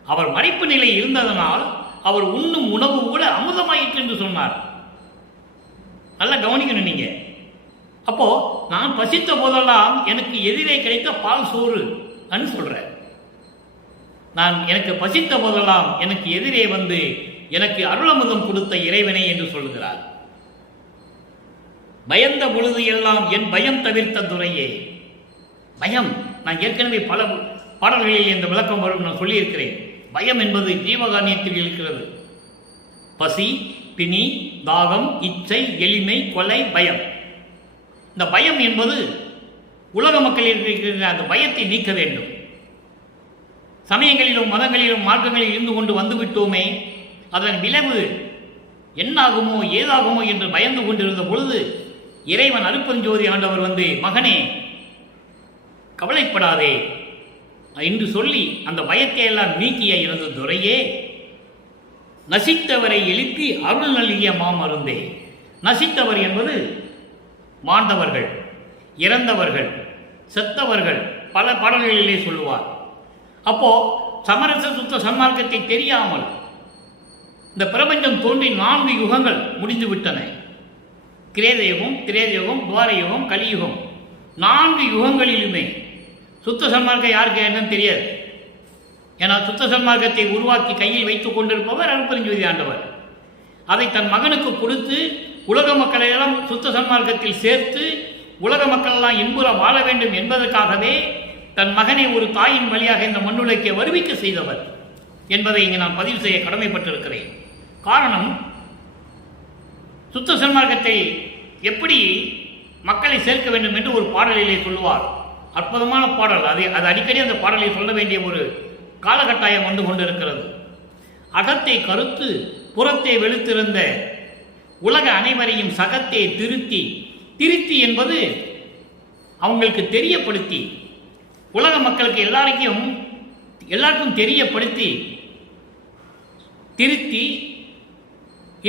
அவர் மறைப்பு நிலை இருந்ததனால் அவர் உண்ணும் உணவு கூட அமுதமாயிற்று என்று சொன்னார். நல்லா கவனிக்கணும் நீங்க. அப்போ நான் பசித்த போதெல்லாம் எனக்கு எதிரே கிடைத்த பால் சோறு அன்னு சொல்றேன். நான் எனக்கு பசித்த போதெல்லாம் எனக்கு எதிரே வந்து எனக்கு அருளமுதம் கொடுத்த இறைவனை என்று சொல்லுகிறார். பயந்த பொழுது எல்லாம் என் பயம் தவிர்த்த துறையே. பயம், நான் ஏற்கனவே பல பாடல்களில் இந்த விளக்கம் வரும் நான் சொல்லியிருக்கிறேன். பயம் என்பது ஜீவகானியத்தில் இருக்கிறது. பசி, பிணி, தாகம், இச்சை, எளிமை, கொலை, பயம். இந்த பயம் என்பது உலக மக்களில் இருக்கிற அந்த பயத்தை நீக்க வேண்டும். சமயங்களிலும் மதங்களிலும் மார்க்கங்களில் இருந்து கொண்டு வந்துவிட்டோமே, அதன் விளைவு என்னாகுமோ ஏதாகுமோ என்று பயந்து கொண்டிருந்த பொழுது இறைவன் அருட்பெருஞ்சோதி ஆண்டவர் வந்து, மகனே கவலைப்படாதே என்று சொல்லி அந்த பயத்தை எல்லாம் நீக்கிய எனது துரையே, நசித்தவரை எழுப்பி அருள் நல்கிய மாமருந்தே. நசித்தவர் என்பது மாண்டவர்கள், இறந்தவர்கள், செத்தவர்கள், பல பாடல்களிலே சொல்லுவார். அப்போ சமரச சுத்த சன்மார்க்கத்தை தெரியாமல் இந்த பிரபஞ்சம் தோன்றி 4 யுகங்கள் முடிந்து விட்டன. கிரேதயுகம், திரேதயுகம், துவாரயுகம், கலியுகம். 4 யுகங்களிலுமே சுத்த சன்மார்க்கம் யாருக்கு என்னன்னு தெரியாது. ஏன்னா சுத்த சன்மார்க்கத்தை உருவாக்கி கையில் வைத்துக் கொண்டிருப்பவர் அருட்பெருஞ்சோதி ஆண்டவர். அதை தன் மகனுக்கு கொடுத்து உலக மக்களையெல்லாம் சுத்த சன்மார்க்கத்தில் சேர்த்து உலக மக்கள் எல்லாம் இன்புற வாழ வேண்டும் என்பதற்காகவே தன் மகனை ஒரு தாயின் வழியாக இந்த மண்ணுலகை வருவிக்க செய்தவர் என்பதை இங்கு நான் பதிவு செய்ய கடமைப்பட்டிருக்கிறேன். காரணம், சுத்த சன்மார்க்கத்தை எப்படி மக்களை சேர்க்க வேண்டும் என்று ஒரு பாடலிலே சொல்லுவார். அற்புதமான பாடல். அது அடிக்கடி அந்த பாடலை சொல்ல வேண்டிய ஒரு காலகட்டாயம் வந்து கொண்டிருக்கிறது. அகத்தை கருத்து புறத்தை வெளுத்திருந்த உலக அனைவரையும் சகத்தை திருத்தி, திருத்தி என்பது அவங்களுக்கு தெரியப்படுத்தி, உலக மக்களுக்கு எல்லாருக்கும் தெரியப்படுத்தி, திருத்தி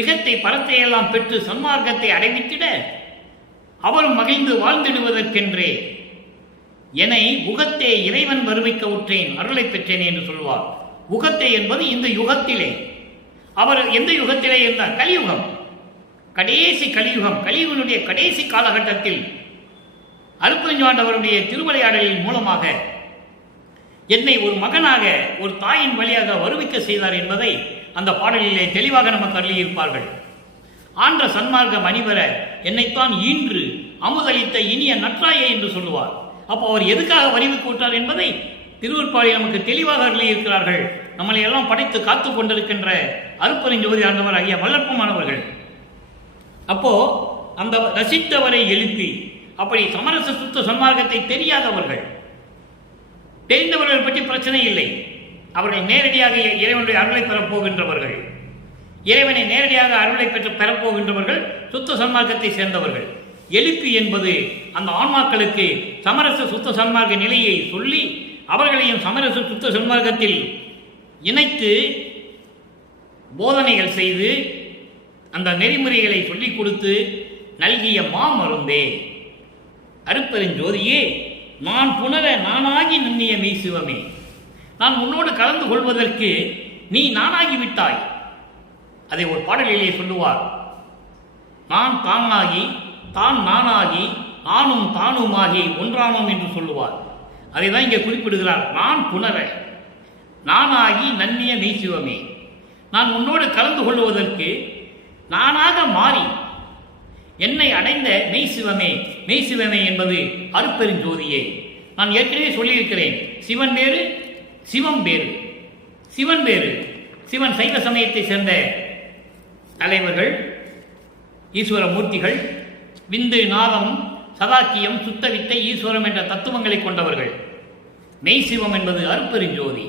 இகத்தை பரத்தை எல்லாம் பெற்று சன்மார்க்கத்தை அடைவித்திட அவரும் மகிழ்ந்து வாழ்ந்திடுவதற்கென்றே என்னை உகத்தே இறைவன் வருவிக்க உற்றேன், அருளை பெற்றேன் என்று சொல்வார். உகத்தே என்பது இந்த யுகத்திலே. அவர் எந்த யுகத்திலே இருந்தார்? கலியுகம், கடைசி கலியுகம். கலியுகனுடைய கடைசி காலகட்டத்தில் அருட்பெருஞ்சாண்டவருடைய திருவிளையாடலின் மூலமாக என்னை ஒரு மகனாக ஒரு தாயின் வழியாக வருவிக்க செய்தார் என்பதை அந்த பாடலிலே தெளிவாக நமக்கு அருளியிருப்பார்கள். ஆன்ற சன்மார்க்க மணிவர என்னைத்தான் ஈன்று அமுதளித்த இனிய நற்றாயே என்று சொல்லுவார். அப்போ அவர் எதுக்காக வருவிக்க விட்டார் என்பதை திருவருட்பாவில் நமக்கு தெளிவாக அருளியிருக்கிறார்கள். நம்மளை எல்லாம் படைத்து காத்து கொண்டிருக்கின்ற அருட்பெருஞ்சோதி ஆண்டவர் ஆகிய வல்லற்பமானவர்கள். அப்போ அந்த ரசித்தவரை எழுப்பி, அப்படி சமரச சுத்த சன்மார்க்கத்தை தெரியாதவர்கள், தெரிந்தவர்கள் பற்றி பிரச்சனை இல்லை. அவர்கள் நேரடியாக இறைவனுடைய அருளை பெறப்போகின்றவர்கள், இறைவனை நேரடியாக அருளை பெற்று பெறப்போகின்றவர்கள் சுத்த சன்மார்க்கத்தை சேர்ந்தவர்கள். எழுப்பி என்பது அந்த ஆன்மாக்களுக்கு சமரச சுத்த சன்மார்க்க நிலையை சொல்லி அவர்களையும் சமரச சுத்த சன்மார்க்கத்தில் இணைத்து போதனைகள் செய்து அந்த நெறிமுறைகளை சொல்லிக் கொடுத்து நல்கிய மாமருந்தே. அருட்பெருஞ்சோதியே, நான் புனர நானாகி நன்னிய மெய் சிவமே. நான் உன்னோடு கலந்து கொள்வதற்கு நீ நானாகிவிட்டாய். அதை ஒரு பாடலிலே சொல்லுவார். நான் தானாகி, தான் நானாகி, நானும் தானுமாகி ஒன்றானோம் என்று சொல்லுவார். அதை தான் இங்கே குறிப்பிடுகிறார். நான் புனர நானாகி நன்னிய மெய் சிவமே. நான் உன்னோடு கலந்து கொள்வதற்கு நானாக மாறி என்னை அடைந்த மெய் சிவமே. மெய் சிவமே என்பது அருட்பெருஞ்சோதியே. நான் ஏற்கனவே சொல்லியிருக்கிறேன், சிவன் வேறு, சிவம் வேறு. சிவன் வேறு. சிவன் சைவ சமயத்தை சேர்ந்த தலைவர்கள், ஈஸ்வர மூர்த்திகள், விந்து, நாதம், சதாக்கியம், சுத்தவித்தை, ஈஸ்வரம் என்ற தத்துவங்களை கொண்டவர்கள். மெய் சிவம் என்பது அருட்பெருஞ்சோதி.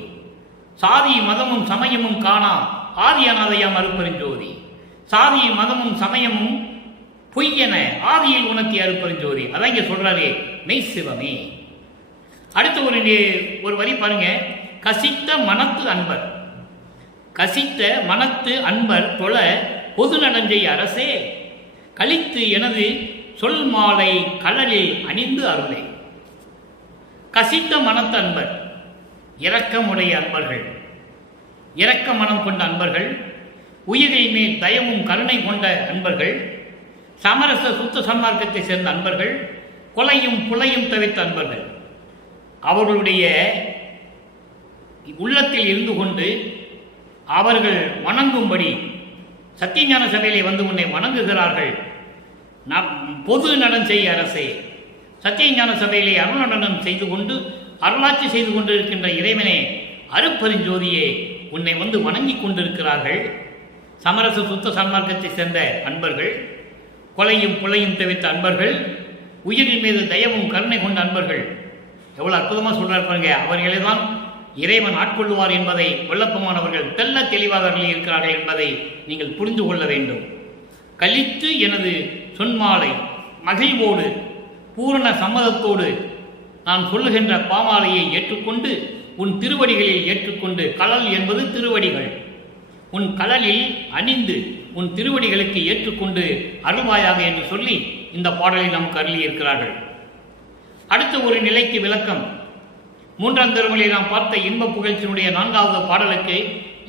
சாதி மதமும் சமயமும் காணா ஆதி அநாதையாம் அருட்பெருஞ்சோதி. சாதி மதமும் சமயமும் பொய்யென ஆதியில் உணர்த்திய அருட்பெருஞ்சோதி. அதான் இங்க சொல்றாரு, மெய் சிவமே. அடுத்து ஒரு வரி பாருங்க. கசித்த மனத்து அன்பர், கசித்த மனத்து அன்பர் தொழ பொது நடஞ்சை அரசே, கழித்து எனது சொல் மாலை கடலில் அணிந்து அருளே. கசித்த மனத்த அன்பர், இரக்கமுடைய அன்பர்கள், இரக்க மனம் கொண்ட அன்பர்கள், உயிரின் மேல் தயமும் கருணை கொண்ட அன்பர்கள், சமரச சுத்த சன்மார்க்கத்தை சேர்ந்த அன்பர்கள், கொலையும் புலையும் தவிர்த்த அன்பர்கள், அவர்களுடைய உள்ளத்தில் இருந்து கொண்டு அவர்கள் வணங்கும்படி சத்தியஞான சபையிலே வந்து உன்னை வணங்குகிறார்கள். பொது நடன் செய்ய அரசே, சத்தியஞான சபையிலே அருள் நடனம் செய்து கொண்டு அருளாட்சி செய்து கொண்டிருக்கின்ற இறைவனே, அருட்பெருஞ்சோதியே, உன்னை வந்து வணங்கி கொண்டிருக்கிறார்கள். சமரச சுத்த சன்மார்க்கத்தை சேர்ந்த அன்பர்கள், கொலையும் புலையும் தவிர்த்த அன்பர்கள், உயிரின் மீது தயவும் கருணை கொண்ட அன்பர்கள். எவ்வளவு அற்புதமாக சொல்றார் பாருங்க. அவர்களை தான் இறைவன் ஆட்கொள்ளுவார் என்பதை வல்லப்பமானவர்கள் தெல்ல தெளிவாக இருக்கிறார்கள் என்பதை நீங்கள் புரிந்து கொள்ள வேண்டும். கழித்து எனது சொன்மாலை மகிழ்வோடு பூரண சம்மதத்தோடு நான் சொல்லுகின்ற பாமாலையை ஏற்றுக்கொண்டு உன் திருவடிகளில் ஏற்றுக்கொண்டு, கடல் என்பது திருவடிகள், உன் கடலில் அணிந்து உன் திருவடிகளுக்கு ஏற்றுக்கொண்டு அருள்வாயாக என்று சொல்லி இந்த பாடலை நமக்கு அருளியிருக்கிறார்கள். அடுத்த ஒரு நிலைக்கு விளக்கம். மூன்றாம் திருமொழியை நாம் பார்த்த இன்ப புகழ்ச்சியினுடைய 4வது பாடலுக்கு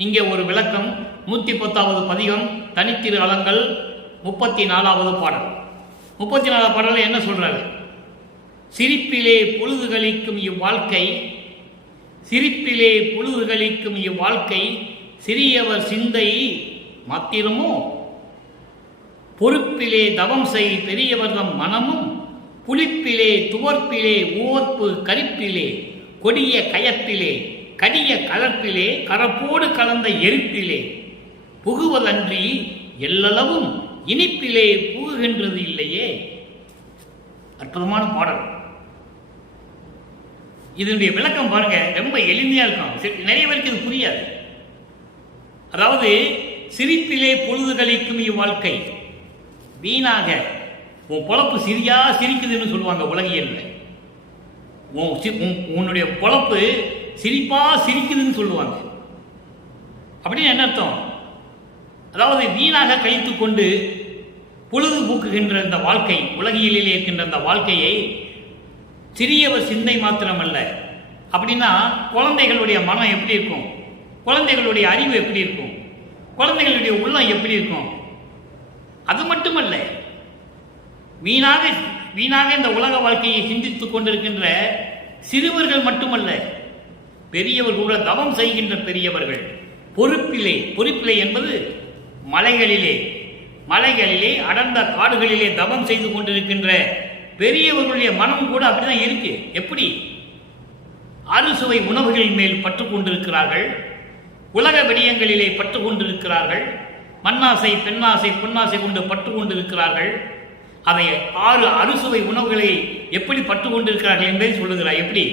இங்கே ஒரு விளக்கம். 110வது பதிகம், தனித்திரு அலங்கள், 34வது பாடல். 34வது பாடலில் என்ன சொல்றாரு? சிரிப்பிலே பொழுது கழிக்கும் இவ்வாழ்க்கை, சிரிப்பிலே பொழுது கழிக்கும் இவ்வாழ்க்கை, சிறியவர் சிந்தை மாத்திரமோ, பொறுப்பிலே தவம் செய் பெரியவர்தம் மனமும், புளிப்பிலே துவர்ப்பிலே உவர்ப்பு கரிப்பிலே, கொடிய கயப்பிலே கடிய கலப்பிலே, கரப்போடு கலந்த எரிப்பிலே, புகுவதன்றி எல்லளவும் இனிப்பிலே புகுகின்றது இல்லையே. அற்புதமான பாடல். இதனுடைய விளக்கம் பாருங்க, ரொம்ப எளிமையா இருக்கும். நிறைய பேருக்கு இது புரியாது. அதாவது சிரிப்பிலே பொழுது கழிக்கும் இவ்வாழ்க்கை, வீணாக உன் பொழப்பு சிரியா சிரிக்குதுன்னு சொல்லுவாங்க உலகியல்ல. உன்னுடைய பொழப்பு சிரிப்பா சிரிக்குதுன்னு சொல்லுவாங்க. அப்படின்னு என்ன அர்த்தம்? அதாவது வீணாக கழித்து கொண்டு பொழுதுபோக்குகின்ற இந்த வாழ்க்கை, உலகியலிலே இருக்கின்ற இந்த வாழ்க்கையை சிறியவர் சிந்தை மாத்திரமல்ல. அப்படின்னா குழந்தைகளுடைய மனம் எப்படி இருக்கும், குழந்தைகளுடைய அறிவு எப்படி இருக்கும், குழந்தைகளுடைய உள்ளம் எப்படி இருக்கும்? அது மட்டுமல்ல, வீணாக இந்த உலக வாழ்க்கையை சிந்தித்துக் கொண்டிருக்கின்ற சிறுவர்கள் மட்டுமல்ல, பெரியவர் கூட தவம் செய்கின்ற பெரியவர்கள், பொறுப்பிலே என்பது மலைகளிலே அடர்ந்த காடுகளிலே தவம் செய்து கொண்டிருக்கின்ற பெரியவர்களுடைய மனம் கூட அப்படிதான் இருக்கு. எப்படி? அறுசுவை உணவுகளின் மேல் பற்று கொண்டிருக்கிறார்கள், உலக விடயங்களிலே பற்று கொண்டிருக்கிறார்கள், மண்ணாசை பெண்ணாசை பொன்னாசை கொண்டு பற்று கொண்டிருக்கிறார்கள். அதை 6 அறுசுவை உணவுகளை எப்படி பற்று கொண்டிருக்கிறார்கள் என்பதை சொல்லுகிறார். எப்படி?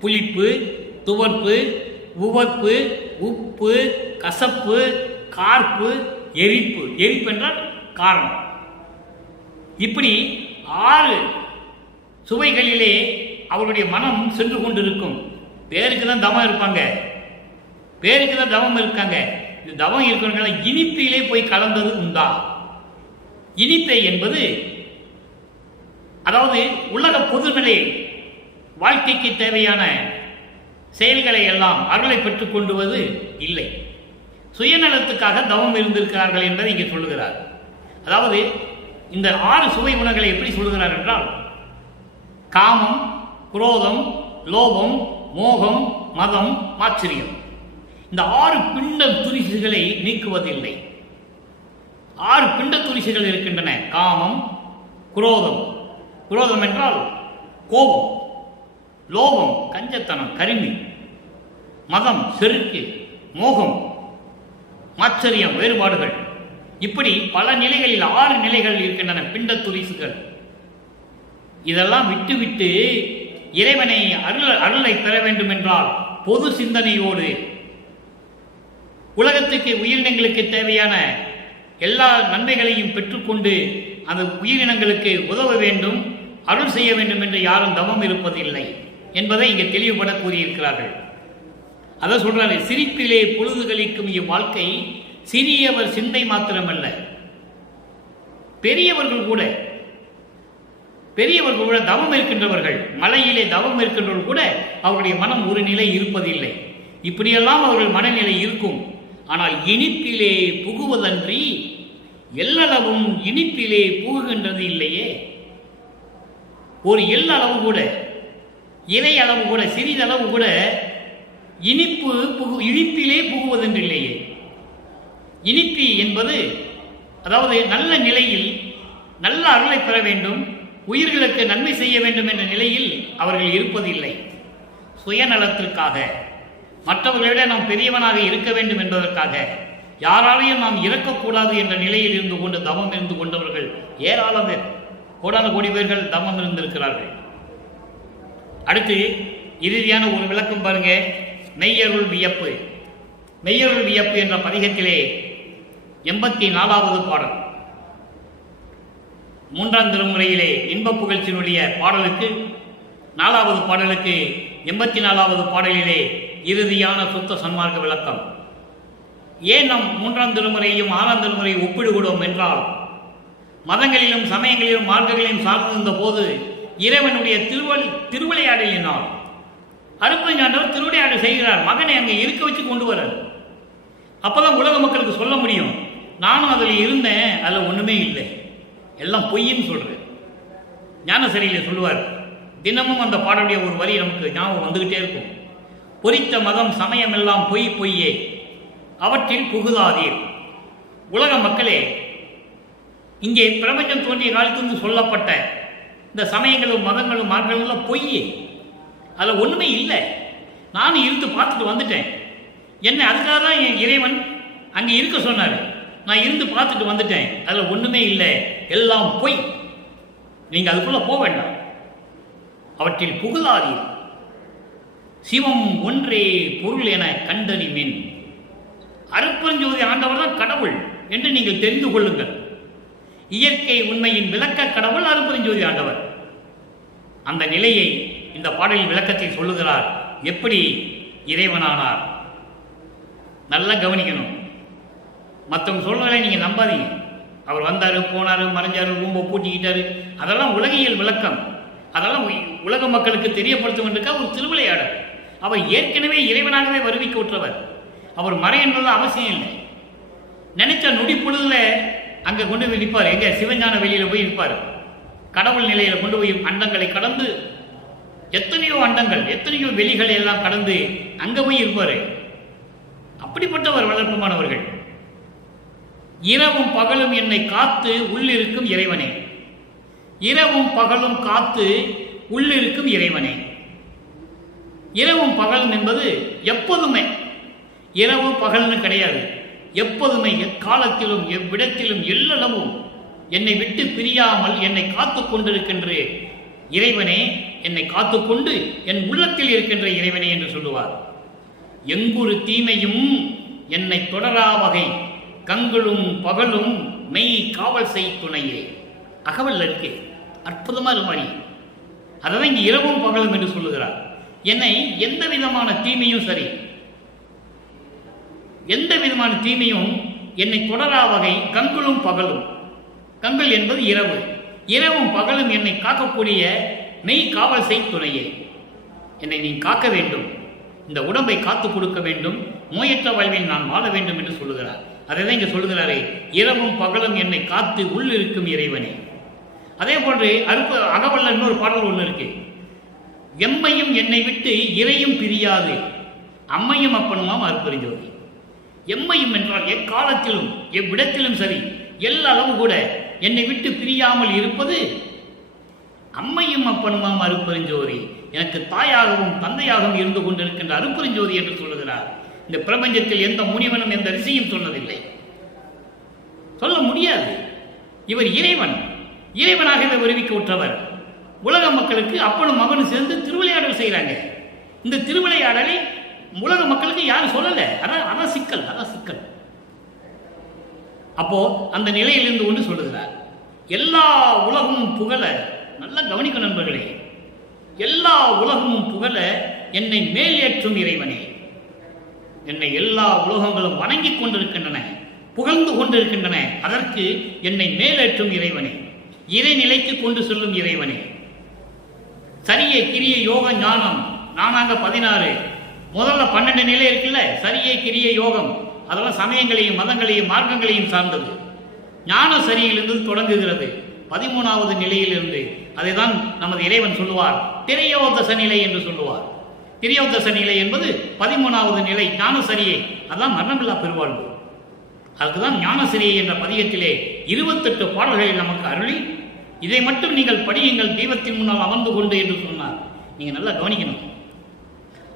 புளிப்பு, துவர்ப்பு, உவர்ப்பு, உப்பு, கசப்பு, கார்ப்பு, எரிப்பு. எரிப்பு என்றால் காரணம். இப்படி 6 சுவைகளிலே அவருடைய மனம் சென்று கொண்டிருக்கும். பேருக்கு தான் தவம் இருப்பாங்க, பேருக்கு தான் தவம் இருக்காங்க. இது தவம் இருக்கிறவங்க இனிப்பிலே போய் கலந்தது உண்டா? இனிப்பை என்பது அதாவது உலக பொதுநிலை வாழ்க்கைக்கு தேவையான செயல்களை எல்லாம் அருளை பெற்றுக் கொண்டுவது இல்லை. சுயநலத்துக்காக தவம் இருந்திருக்கிறார்கள் என்பதை இங்கே சொல்லுகிறார். அதாவது இந்த 6 சுவை உணர்களை எப்படி சொல்லுகிறார் என்றால், காமம், குரோதம், லோபம், மோகம், மதம், மாச்சரியம். இந்த 6 பிண்ட துரிசுகளை நீக்குவதில்லை. 6 பிண்ட துரிசுகள் இருக்கின்றன. காமம், குரோதம் என்றால் கோபம், லோபம் கஞ்சத்தனம் கருமி, மதம் செருக்கு, மோகம் மாச்சரியம் வேறுபாடுகள். இப்படி பல நிலைகளில் 6 நிலைகள் இருக்கின்றன, பிண்ட துரிசுகள். இதெல்லாம் விட்டுவிட்டு இறைவனை அருளை பெற வேண்டும் என்றால் பொது சிந்தனையோடு உலகத்துக்கு உயிரினங்களுக்கு தேவையான எல்லா நன்மைகளையும் பெற்றுக்கொண்டு அந்த உயிரினங்களுக்கு உதவ வேண்டும், அருள் செய்ய வேண்டும் என்று யாரும் தவம் இருப்பதில்லை என்பதை இங்கே தெளிவுபட கூறியிருக்கிறார்கள். அதை சொல்றாரு, சிரிப்பிலே பொழுது கழிக்கும் இவ்வாழ்க்கை சிறியவர் சிந்தை மாத்திரமல்ல. பெரியவர்கள் கூட தவம் இருக்கின்றவர்கள், மலையிலே தவம் இருக்கின்றவர்கள் கூட அவருடைய மனம் ஒரு நிலை இருப்பதில்லை. இப்படியெல்லாம் அவர்கள் மனநிலை இருக்கும். ஆனால் இனிப்பிலே புகுவதன்றி எல்லளவும் இனிப்பிலே புகுகின்றது இல்லையே. ஒரு எல்லளவு கூட, இறை அளவு கூட, சிறிதளவு கூட இனிப்பிலே புகுவதென்று இல்லையே. இனிப்பி என்பது அதாவது நல்ல நிலையில் நல்ல அருளை பெற வேண்டும், உயிர்களுக்கு நன்மை செய்ய வேண்டும் என்ற நிலையில் அவர்கள் இருப்பதில்லை. சுயநலத்திற்காக, மற்றவர்களை விட நாம் பெரியவனாக இருக்க வேண்டும் என்பதற்காக, யாராலையும் நாம் இறக்கக்கூடாது என்ற நிலையில் இருந்து கொண்டு தவம் இருந்து கொண்டவர்கள் ஏராளம் பேர், கோடான கோடி பேர்கள் தவம் இருந்திருக்கிறார்கள். அடுத்து இறுதியான ஒரு விளக்கம் பாருங்க. மெய்யருள் வியப்பு. மெய்யருள் வியப்பு என்ற பதிகத்திலே 84வது பாடல், 3ஆம் திருமுறையிலே இன்ப புகழ்ச்சியினுடைய பாடலுக்கு 4வது பாடலுக்கு 84வது பாடலிலே இறுதியான சுத்த சன்மார்க்க விளக்கம். ஏன் நாம் 3ஆம் திருமுறையையும் 6ஆம் திருமுறையை ஒப்பிடுகிறோம் என்றால், மதங்களிலும் சமயங்களிலும் மார்க்கங்களிலும் சார்ந்திருந்த போது இறைவனுடைய திருவிளையாடலினால் அருட்பெருஞ்சாண்டவர் திருவிளையாடல் செய்கிறார். மகனை அங்கே இருக்க வச்சு கொண்டு வரார். அப்போதான் உலக மக்களுக்கு சொல்ல முடியும், நானும் அதில் இருந்தேன், அதில் ஒன்றுமே இல்லை, எல்லாம் பொய்ன்னு சொல்கிறேன். ஞானசரியில் சொல்லுவார், தினமும் அந்த பாடலுடைய ஒரு வரி நமக்கு ஞாபகம் வந்துகிட்டே இருக்கும். பொறித்த மதம் சமயம் எல்லாம் பொய் பொய்யே, அவற்றில் புகுதாதீர். உலக மக்களே, இங்கே பிரபஞ்சம் தோன்றிய காலத்திலிருந்து சொல்லப்பட்ட இந்த சமயங்களும் மதங்களும் மார்க்கங்களும் பொய், அதில் ஒன்றுமே இல்லை. நானும் இருந்து பார்த்துட்டு வந்துட்டேன். என்ன அதுக்காக தான் என் இறைவன் அங்கே இருக்க சொன்னார். நான் இருந்து பார்த்துட்டு வந்துட்டேன், அதில் ஒன்றுமே இல்லை, எல்லாம் பொய். நீங்கள் அதுக்குள்ளே போக வேண்டாம். அவற்றில் புகுதாதீர். சிவம் ஒன்றே பொருள் என கண்டறிமின். அருட்பெருஞ்சோதி ஆண்டவர் தான் கடவுள் என்று நீங்கள் தெரிந்து கொள்ளுங்கள். இயற்கை உண்மையின் விளக்க கடவுள் அருட்பெருஞ்சோதி ஆண்டவர். அந்த நிலையை இந்த பாடலின் விளக்கத்தை சொல்லுகிறார். எப்படி இறைவனானார்? நல்லா கவனிக்கணும். மற்றவங்க சொல்றதை நீங்கள் நம்பாதீங்க. அவர் வந்தார், போனார், மறைஞ்சார், ரூம்பை பூட்டிக்கிட்டாரு, அதெல்லாம் உலகியல் விளக்கம். அதெல்லாம் உலக மக்களுக்கு தெரியப்படுத்துவதற்காக ஒரு திருவிளையாடல். அவர் ஏற்கனவே இறைவனாகவே வருவிக்க விட்டுறவர். அவர் மறையன்றது அவசியம் இல்லை. நினைச்ச நொடி பொழுதுல அங்கே கொண்டு போய் நிற்பார். எங்க சிவஞான வெளியில் போய் நிற்பார். கடவுள் நிலையில் கொண்டு போய் அண்டங்களை கடந்து, எத்தனையோ அண்டங்கள் எத்தனையோ வெளிகளை எல்லாம் கடந்து அங்கே போய் இருப்பார். அப்படிப்பட்டவர் வளர்ப்புமானவர்கள். இரவும் பகலும் என்னை காத்து உள்ளிருக்கும் இறைவனே. இரவும் பகலும் காத்து உள்ளிருக்கும் இறைவனே. இரவும் பகலும் என்பது எப்போதுமே, இரவு பகல்னு கிடையாது, எப்போதுமே எக்காலத்திலும் எவ்விடத்திலும் எல்லளவும் என்னை விட்டு பிரியாமல் என்னை காத்து கொண்டிருக்கின்ற இறைவனே, என்னை காத்துக்கொண்டு என் உள்ளத்தில் இருக்கின்ற இறைவனே என்று சொல்லுவார். எங்குரு தீமையும் என்னை தொடரா வகை கங்களும் பகலும் மெய் காவல் செய் துணையே. அகவல் இருக்கு, அற்புதமா இருமாரி. அதான் இங்கு இரவும் பகலும் என்று சொல்லுகிறார். என்னை எந்த விதமான தீமையும் சரி, எந்த விதமான தீமையும் என்னை தொடரா வகை கங்களும் பகலும். கங்கள் என்பது இரவு, இரவும் பகலும் என்னை காக்கக்கூடிய மெய் காவல் செய் துணையே. என்னை நீ காக்க வேண்டும், இந்த உடம்பை காத்து கொடுக்க வேண்டும், நோயற்ற வாழ்வில் நான் வாழ வேண்டும் என்று சொல்லுகிறார். அதை தான் இங்கே சொல்லுகிறாரே, இரவும் பகலும் என்னை காத்து உள் இருக்கும் இறைவனே. அதே போன்று அகவல்ல இன்னொரு பாடல் ஒன்று இருக்கு. எம்மையும் என்னை விட்டு இறையும் பிரியாது அம்மையும் அப்பனுமாம் அருட்பெருஞ்சோதி. எம்மையும் என்றால் எக்காலத்திலும் எவ்விடத்திலும் சரி, எல்லா அளவு கூட என்னை விட்டு பிரியாமல் இருப்பது அம்மையும் அப்பனுமாம் அருட்பெருஞ்சோதி. எனக்கு தாயாகவும் தந்தையாகவும் இருந்து கொண்டிருக்கின்ற அருட்பெருஞ்சோதி என்று சொல்லுகிறார். இந்த பிரபஞ்சத்தில் எந்த முனிவனும் எந்த ரிஷியும் சொன்னதில்லை, சொல்ல முடியாது. இவர் இறைவன், இறைவனாகவே வருவிக்க உற்றவர். உலக மக்களுக்கு அப்பனும் மகனும் சேர்ந்து திருவிளையாடல் செய்கிறாங்க. இந்த திருவிளையாடலை உலக மக்களுக்கு யாரும் சொல்லலை. அதான் சிக்கல், அதான் சிக்கல். அப்போ அந்த நிலையிலிருந்து கொண்டு சொல்லுகிறார், எல்லா உலகமும் புகழ, நல்லா கவனிக்கும் நண்பர்களே, எல்லா உலகமும் புகழ என்னை மேலேற்றும் இறைவனே. என்னை எல்லா உலகங்களும் வணங்கிக் கொண்டிருக்கின்றன, புகழ்ந்து கொண்டிருக்கின்றன. அதற்கு என்னை மேலேற்றும் இறைவனே, இறைநிலைக்கு கொண்டு செல்லும் இறைவனே. சரியை கிரிய யோக ஞானம் நானாங்க 16. முதல்ல 12 நிலை இருக்குல்ல, சரியை கிரிய யோகம், அதெல்லாம் சமயங்களையும் மதங்களையும் மார்க்கங்களையும் சார்ந்தது. ஞான சரியிலிருந்து தொடங்குகிறது 13வது நிலையிலிருந்து. அதை தான் நமது இறைவன் சொல்லுவார் திரையோதச நிலை என்று சொல்லுவார். திரையோதச நிலை என்பது 13வது நிலை, ஞான சரியை. அதான் மரணமில்லா பெருவாழ்வு. அதுக்குதான் ஞான சரியை என்ற பதியத்திலே 28 பாடல்களை நமக்கு அருளி, இதை மட்டும் நீங்கள் படியுங்கள் தெய்வத்தின் முன்னால் அமர்ந்து கொண்டு என்று சொன்னார். நீங்க நல்லா கவனிக்கணும்.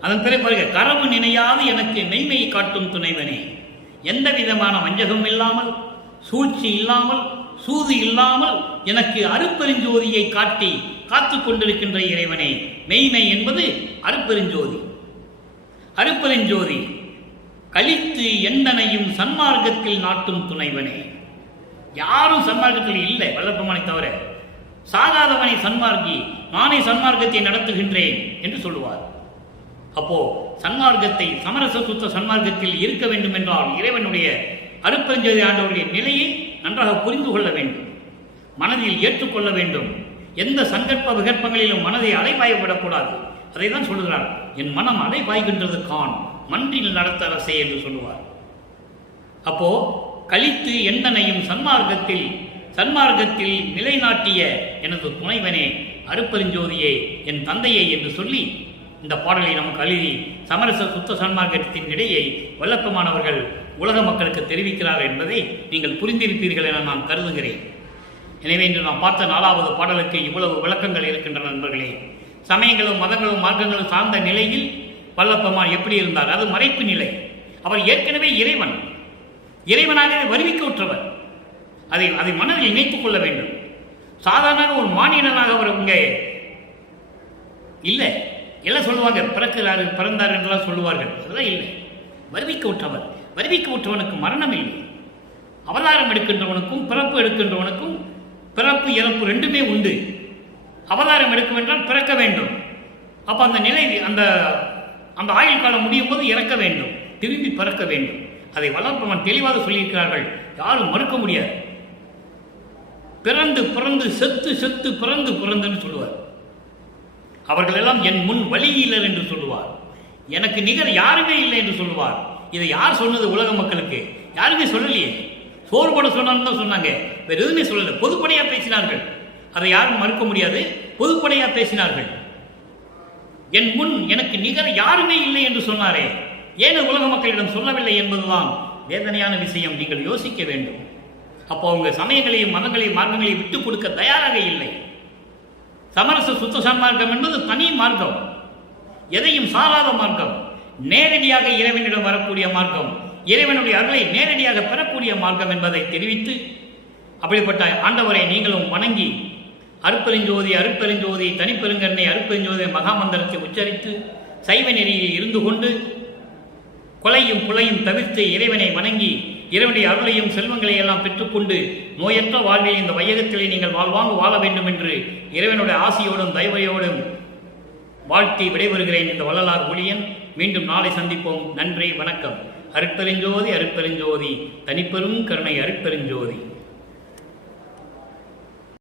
அதன் பிறகு பாருங்க, கரவு நினையாது எனக்கு மெய்மையை காட்டும் துணைவனே, எந்த விதமான வஞ்சகம் இல்லாமல், சூழ்ச்சி இல்லாமல், சூது இல்லாமல் எனக்கு அருட்பெருஞ்சோதியை காட்டி காத்து கொண்டிருக்கின்ற இறைவனே. மெய்மை என்பது அருட்பெருஞ்சோதி. அருட்பெருஞ்சோதி கழித்து எந்தனையும் சன்மார்க்கத்தில் நாட்டும் துணைவனே. யாரும் சன்மார்க்கத்தில் இல்லை வல்லப்பெருமானை தவிர. சாகாதவனை சன்மார்க்கி, நானே சன்மார்க்கத்தை நடத்துகின்றேன் என்று சொல்லுவார். அப்போ சன்மார்க்கத்தை, சமரச சுத்த சன்மார்க்கத்தில் இருக்க வேண்டும் என்றால் இறைவனுடைய அருட்பெருஞ்சோதி ஆண்டவருடைய நிலையை நன்றாக புரிந்து கொள்ள வேண்டும், மனதில் ஏற்றுக்கொள்ள வேண்டும். எந்த சங்கற்ப விகற்பங்களிலும் மனதை அலைபாயப்படக்கூடாது. அதை தான் சொல்லுகிறார், என் மனம் அலைபாய்கின்றது கான், மன்றில் நடத்த அரசே என்று சொல்லுவார். அப்போ கழித்து எந்தனையும் சன்மார்க்கத்தில் நிலைநாட்டிய எனது துணைவனே, அருட்பெருஞ்சோதியே, என் தந்தையை என்று சொல்லி இந்த பாடலை நமக்கு எழுதி சமரச சுத்த சன்மார்க்கத்தின் இடையே வல்லப்பெருமானவர்கள் உலக மக்களுக்கு தெரிவிக்கிறார் என்பதை நீங்கள் புரிந்திருப்பீர்கள் என நான் கருதுகிறேன். எனவே இன்று நாம் பார்த்த 4வது பாடலுக்கு இவ்வளவு விளக்கங்கள் இருக்கின்றன நண்பர்களே. சமயங்களும் மதங்களும் மார்க்கங்களும் சார்ந்த நிலையில் வல்லப்பெருமான் எப்படி இருந்தார்? அது மறைப்பு நிலை. அவர் ஏற்கனவே இறைவனாகவே வருவிக்க உற்றவர். அதை மனதில் இணைத்துக் கொள்ள வேண்டும். சாதாரண ஒரு மானிடனாக அவர் இங்கே இல்லை. எல்லாம் சொல்லுவாங்க பிறக்கிறாரு பிறந்தார் என்றெல்லாம் சொல்லுவார்கள். அதெல்லாம் இல்லை. வருவிக்க உற்றவர். வருவிக்க உற்றவனுக்கு மரணம் இல்லை. அவதாரம் எடுக்கின்றவனுக்கும் பிறப்பு எடுக்கின்றவனுக்கும் பிறப்பு இறப்பு ரெண்டுமே உண்டு. அவதாரம் எடுக்க வேண்டால் பிறக்க வேண்டும். அப்போ அந்த நிலை, அந்த ஆயுள் காலம் முடியும் போது இறக்க வேண்டும், திரும்பி பிறக்க வேண்டும். அதை வல்லப்பெருமான் தெளிவாக சொல்லியிருக்கிறார்கள். யாரும் மறுக்க முடியாது. பிறந்து பிறந்து செத்து செத்து பிறந்து பிறந்துன்னு சொல்லுவார். அவர்கள் எல்லாம் என் முன் வழியிலர் என்று சொல்லுவார். எனக்கு நிகர் யாருமே இல்லை என்று சொல்லுவார். இதை யார் சொன்னது? உலக மக்களுக்கு யாருமே சொல்லலையே. சோறு போட சொன்னான்னு தான் சொன்னாங்க, வேற எதுவுமே சொல்லலை. பொதுப்படையாக பேசினார்கள். அதை யாரும் மறுக்க முடியாது. பொதுப்படையாக பேசினார்கள். என் முன் எனக்கு நிகர் யாருமே இல்லை என்று சொன்னாரே, ஏன் உலக மக்களிடம் சொல்லவில்லை என்பதுதான் வேதனையான விஷயம். நீங்கள் யோசிக்க வேண்டும். அப்போ அவங்க சமயங்களையும் மதங்களையும் மார்க்கங்களையும் விட்டுக் கொடுக்க தயாராக இல்லை. சமரச சுத்த சன்மார்க்கம் என்பது தனி மார்க்கம், எதையும் சாராத மார்க்கம், நேரடியாக இறைவனிடம் வரக்கூடிய மார்க்கம், இறைவனுடைய அருளை நேரடியாக பெறக்கூடிய மார்க்கம் என்பதை தெரிவித்து, அப்படிப்பட்ட ஆண்டவரை நீங்களும் வணங்கி அருட்பெருஞ்சோதி அருட்பெருஞ்சோதி தனிப்பெருங்கண்ணை அருட்பெருஞ்சோதி மகாமந்திரத்தை உச்சரித்து சைவ நெறியில் இருந்து கொண்டு கொலையும் புலையும் தவிர்த்து இறைவனை வணங்கி இறைவனுடைய அருளையும் செல்வங்களை எல்லாம் பெற்றுக்கொண்டு நோயற்ற வாழ்வில் இந்த வையகத்திலே நீங்கள் வாழ்வாங்க வாழ வேண்டும் என்று இறைவனுடைய ஆசியோடும் தயவையோடும் வாழ்த்தி விடைபெறுகிறேன். இந்த வள்ளலார் ஒளியன். மீண்டும் நாளை சந்திப்போம். நன்றி, வணக்கம். அருட்பெருஞ்சோதி அருட்பெருஞ்சோதி தனிப்பெரும் கருணை அருட்பெருஞ்சோதி.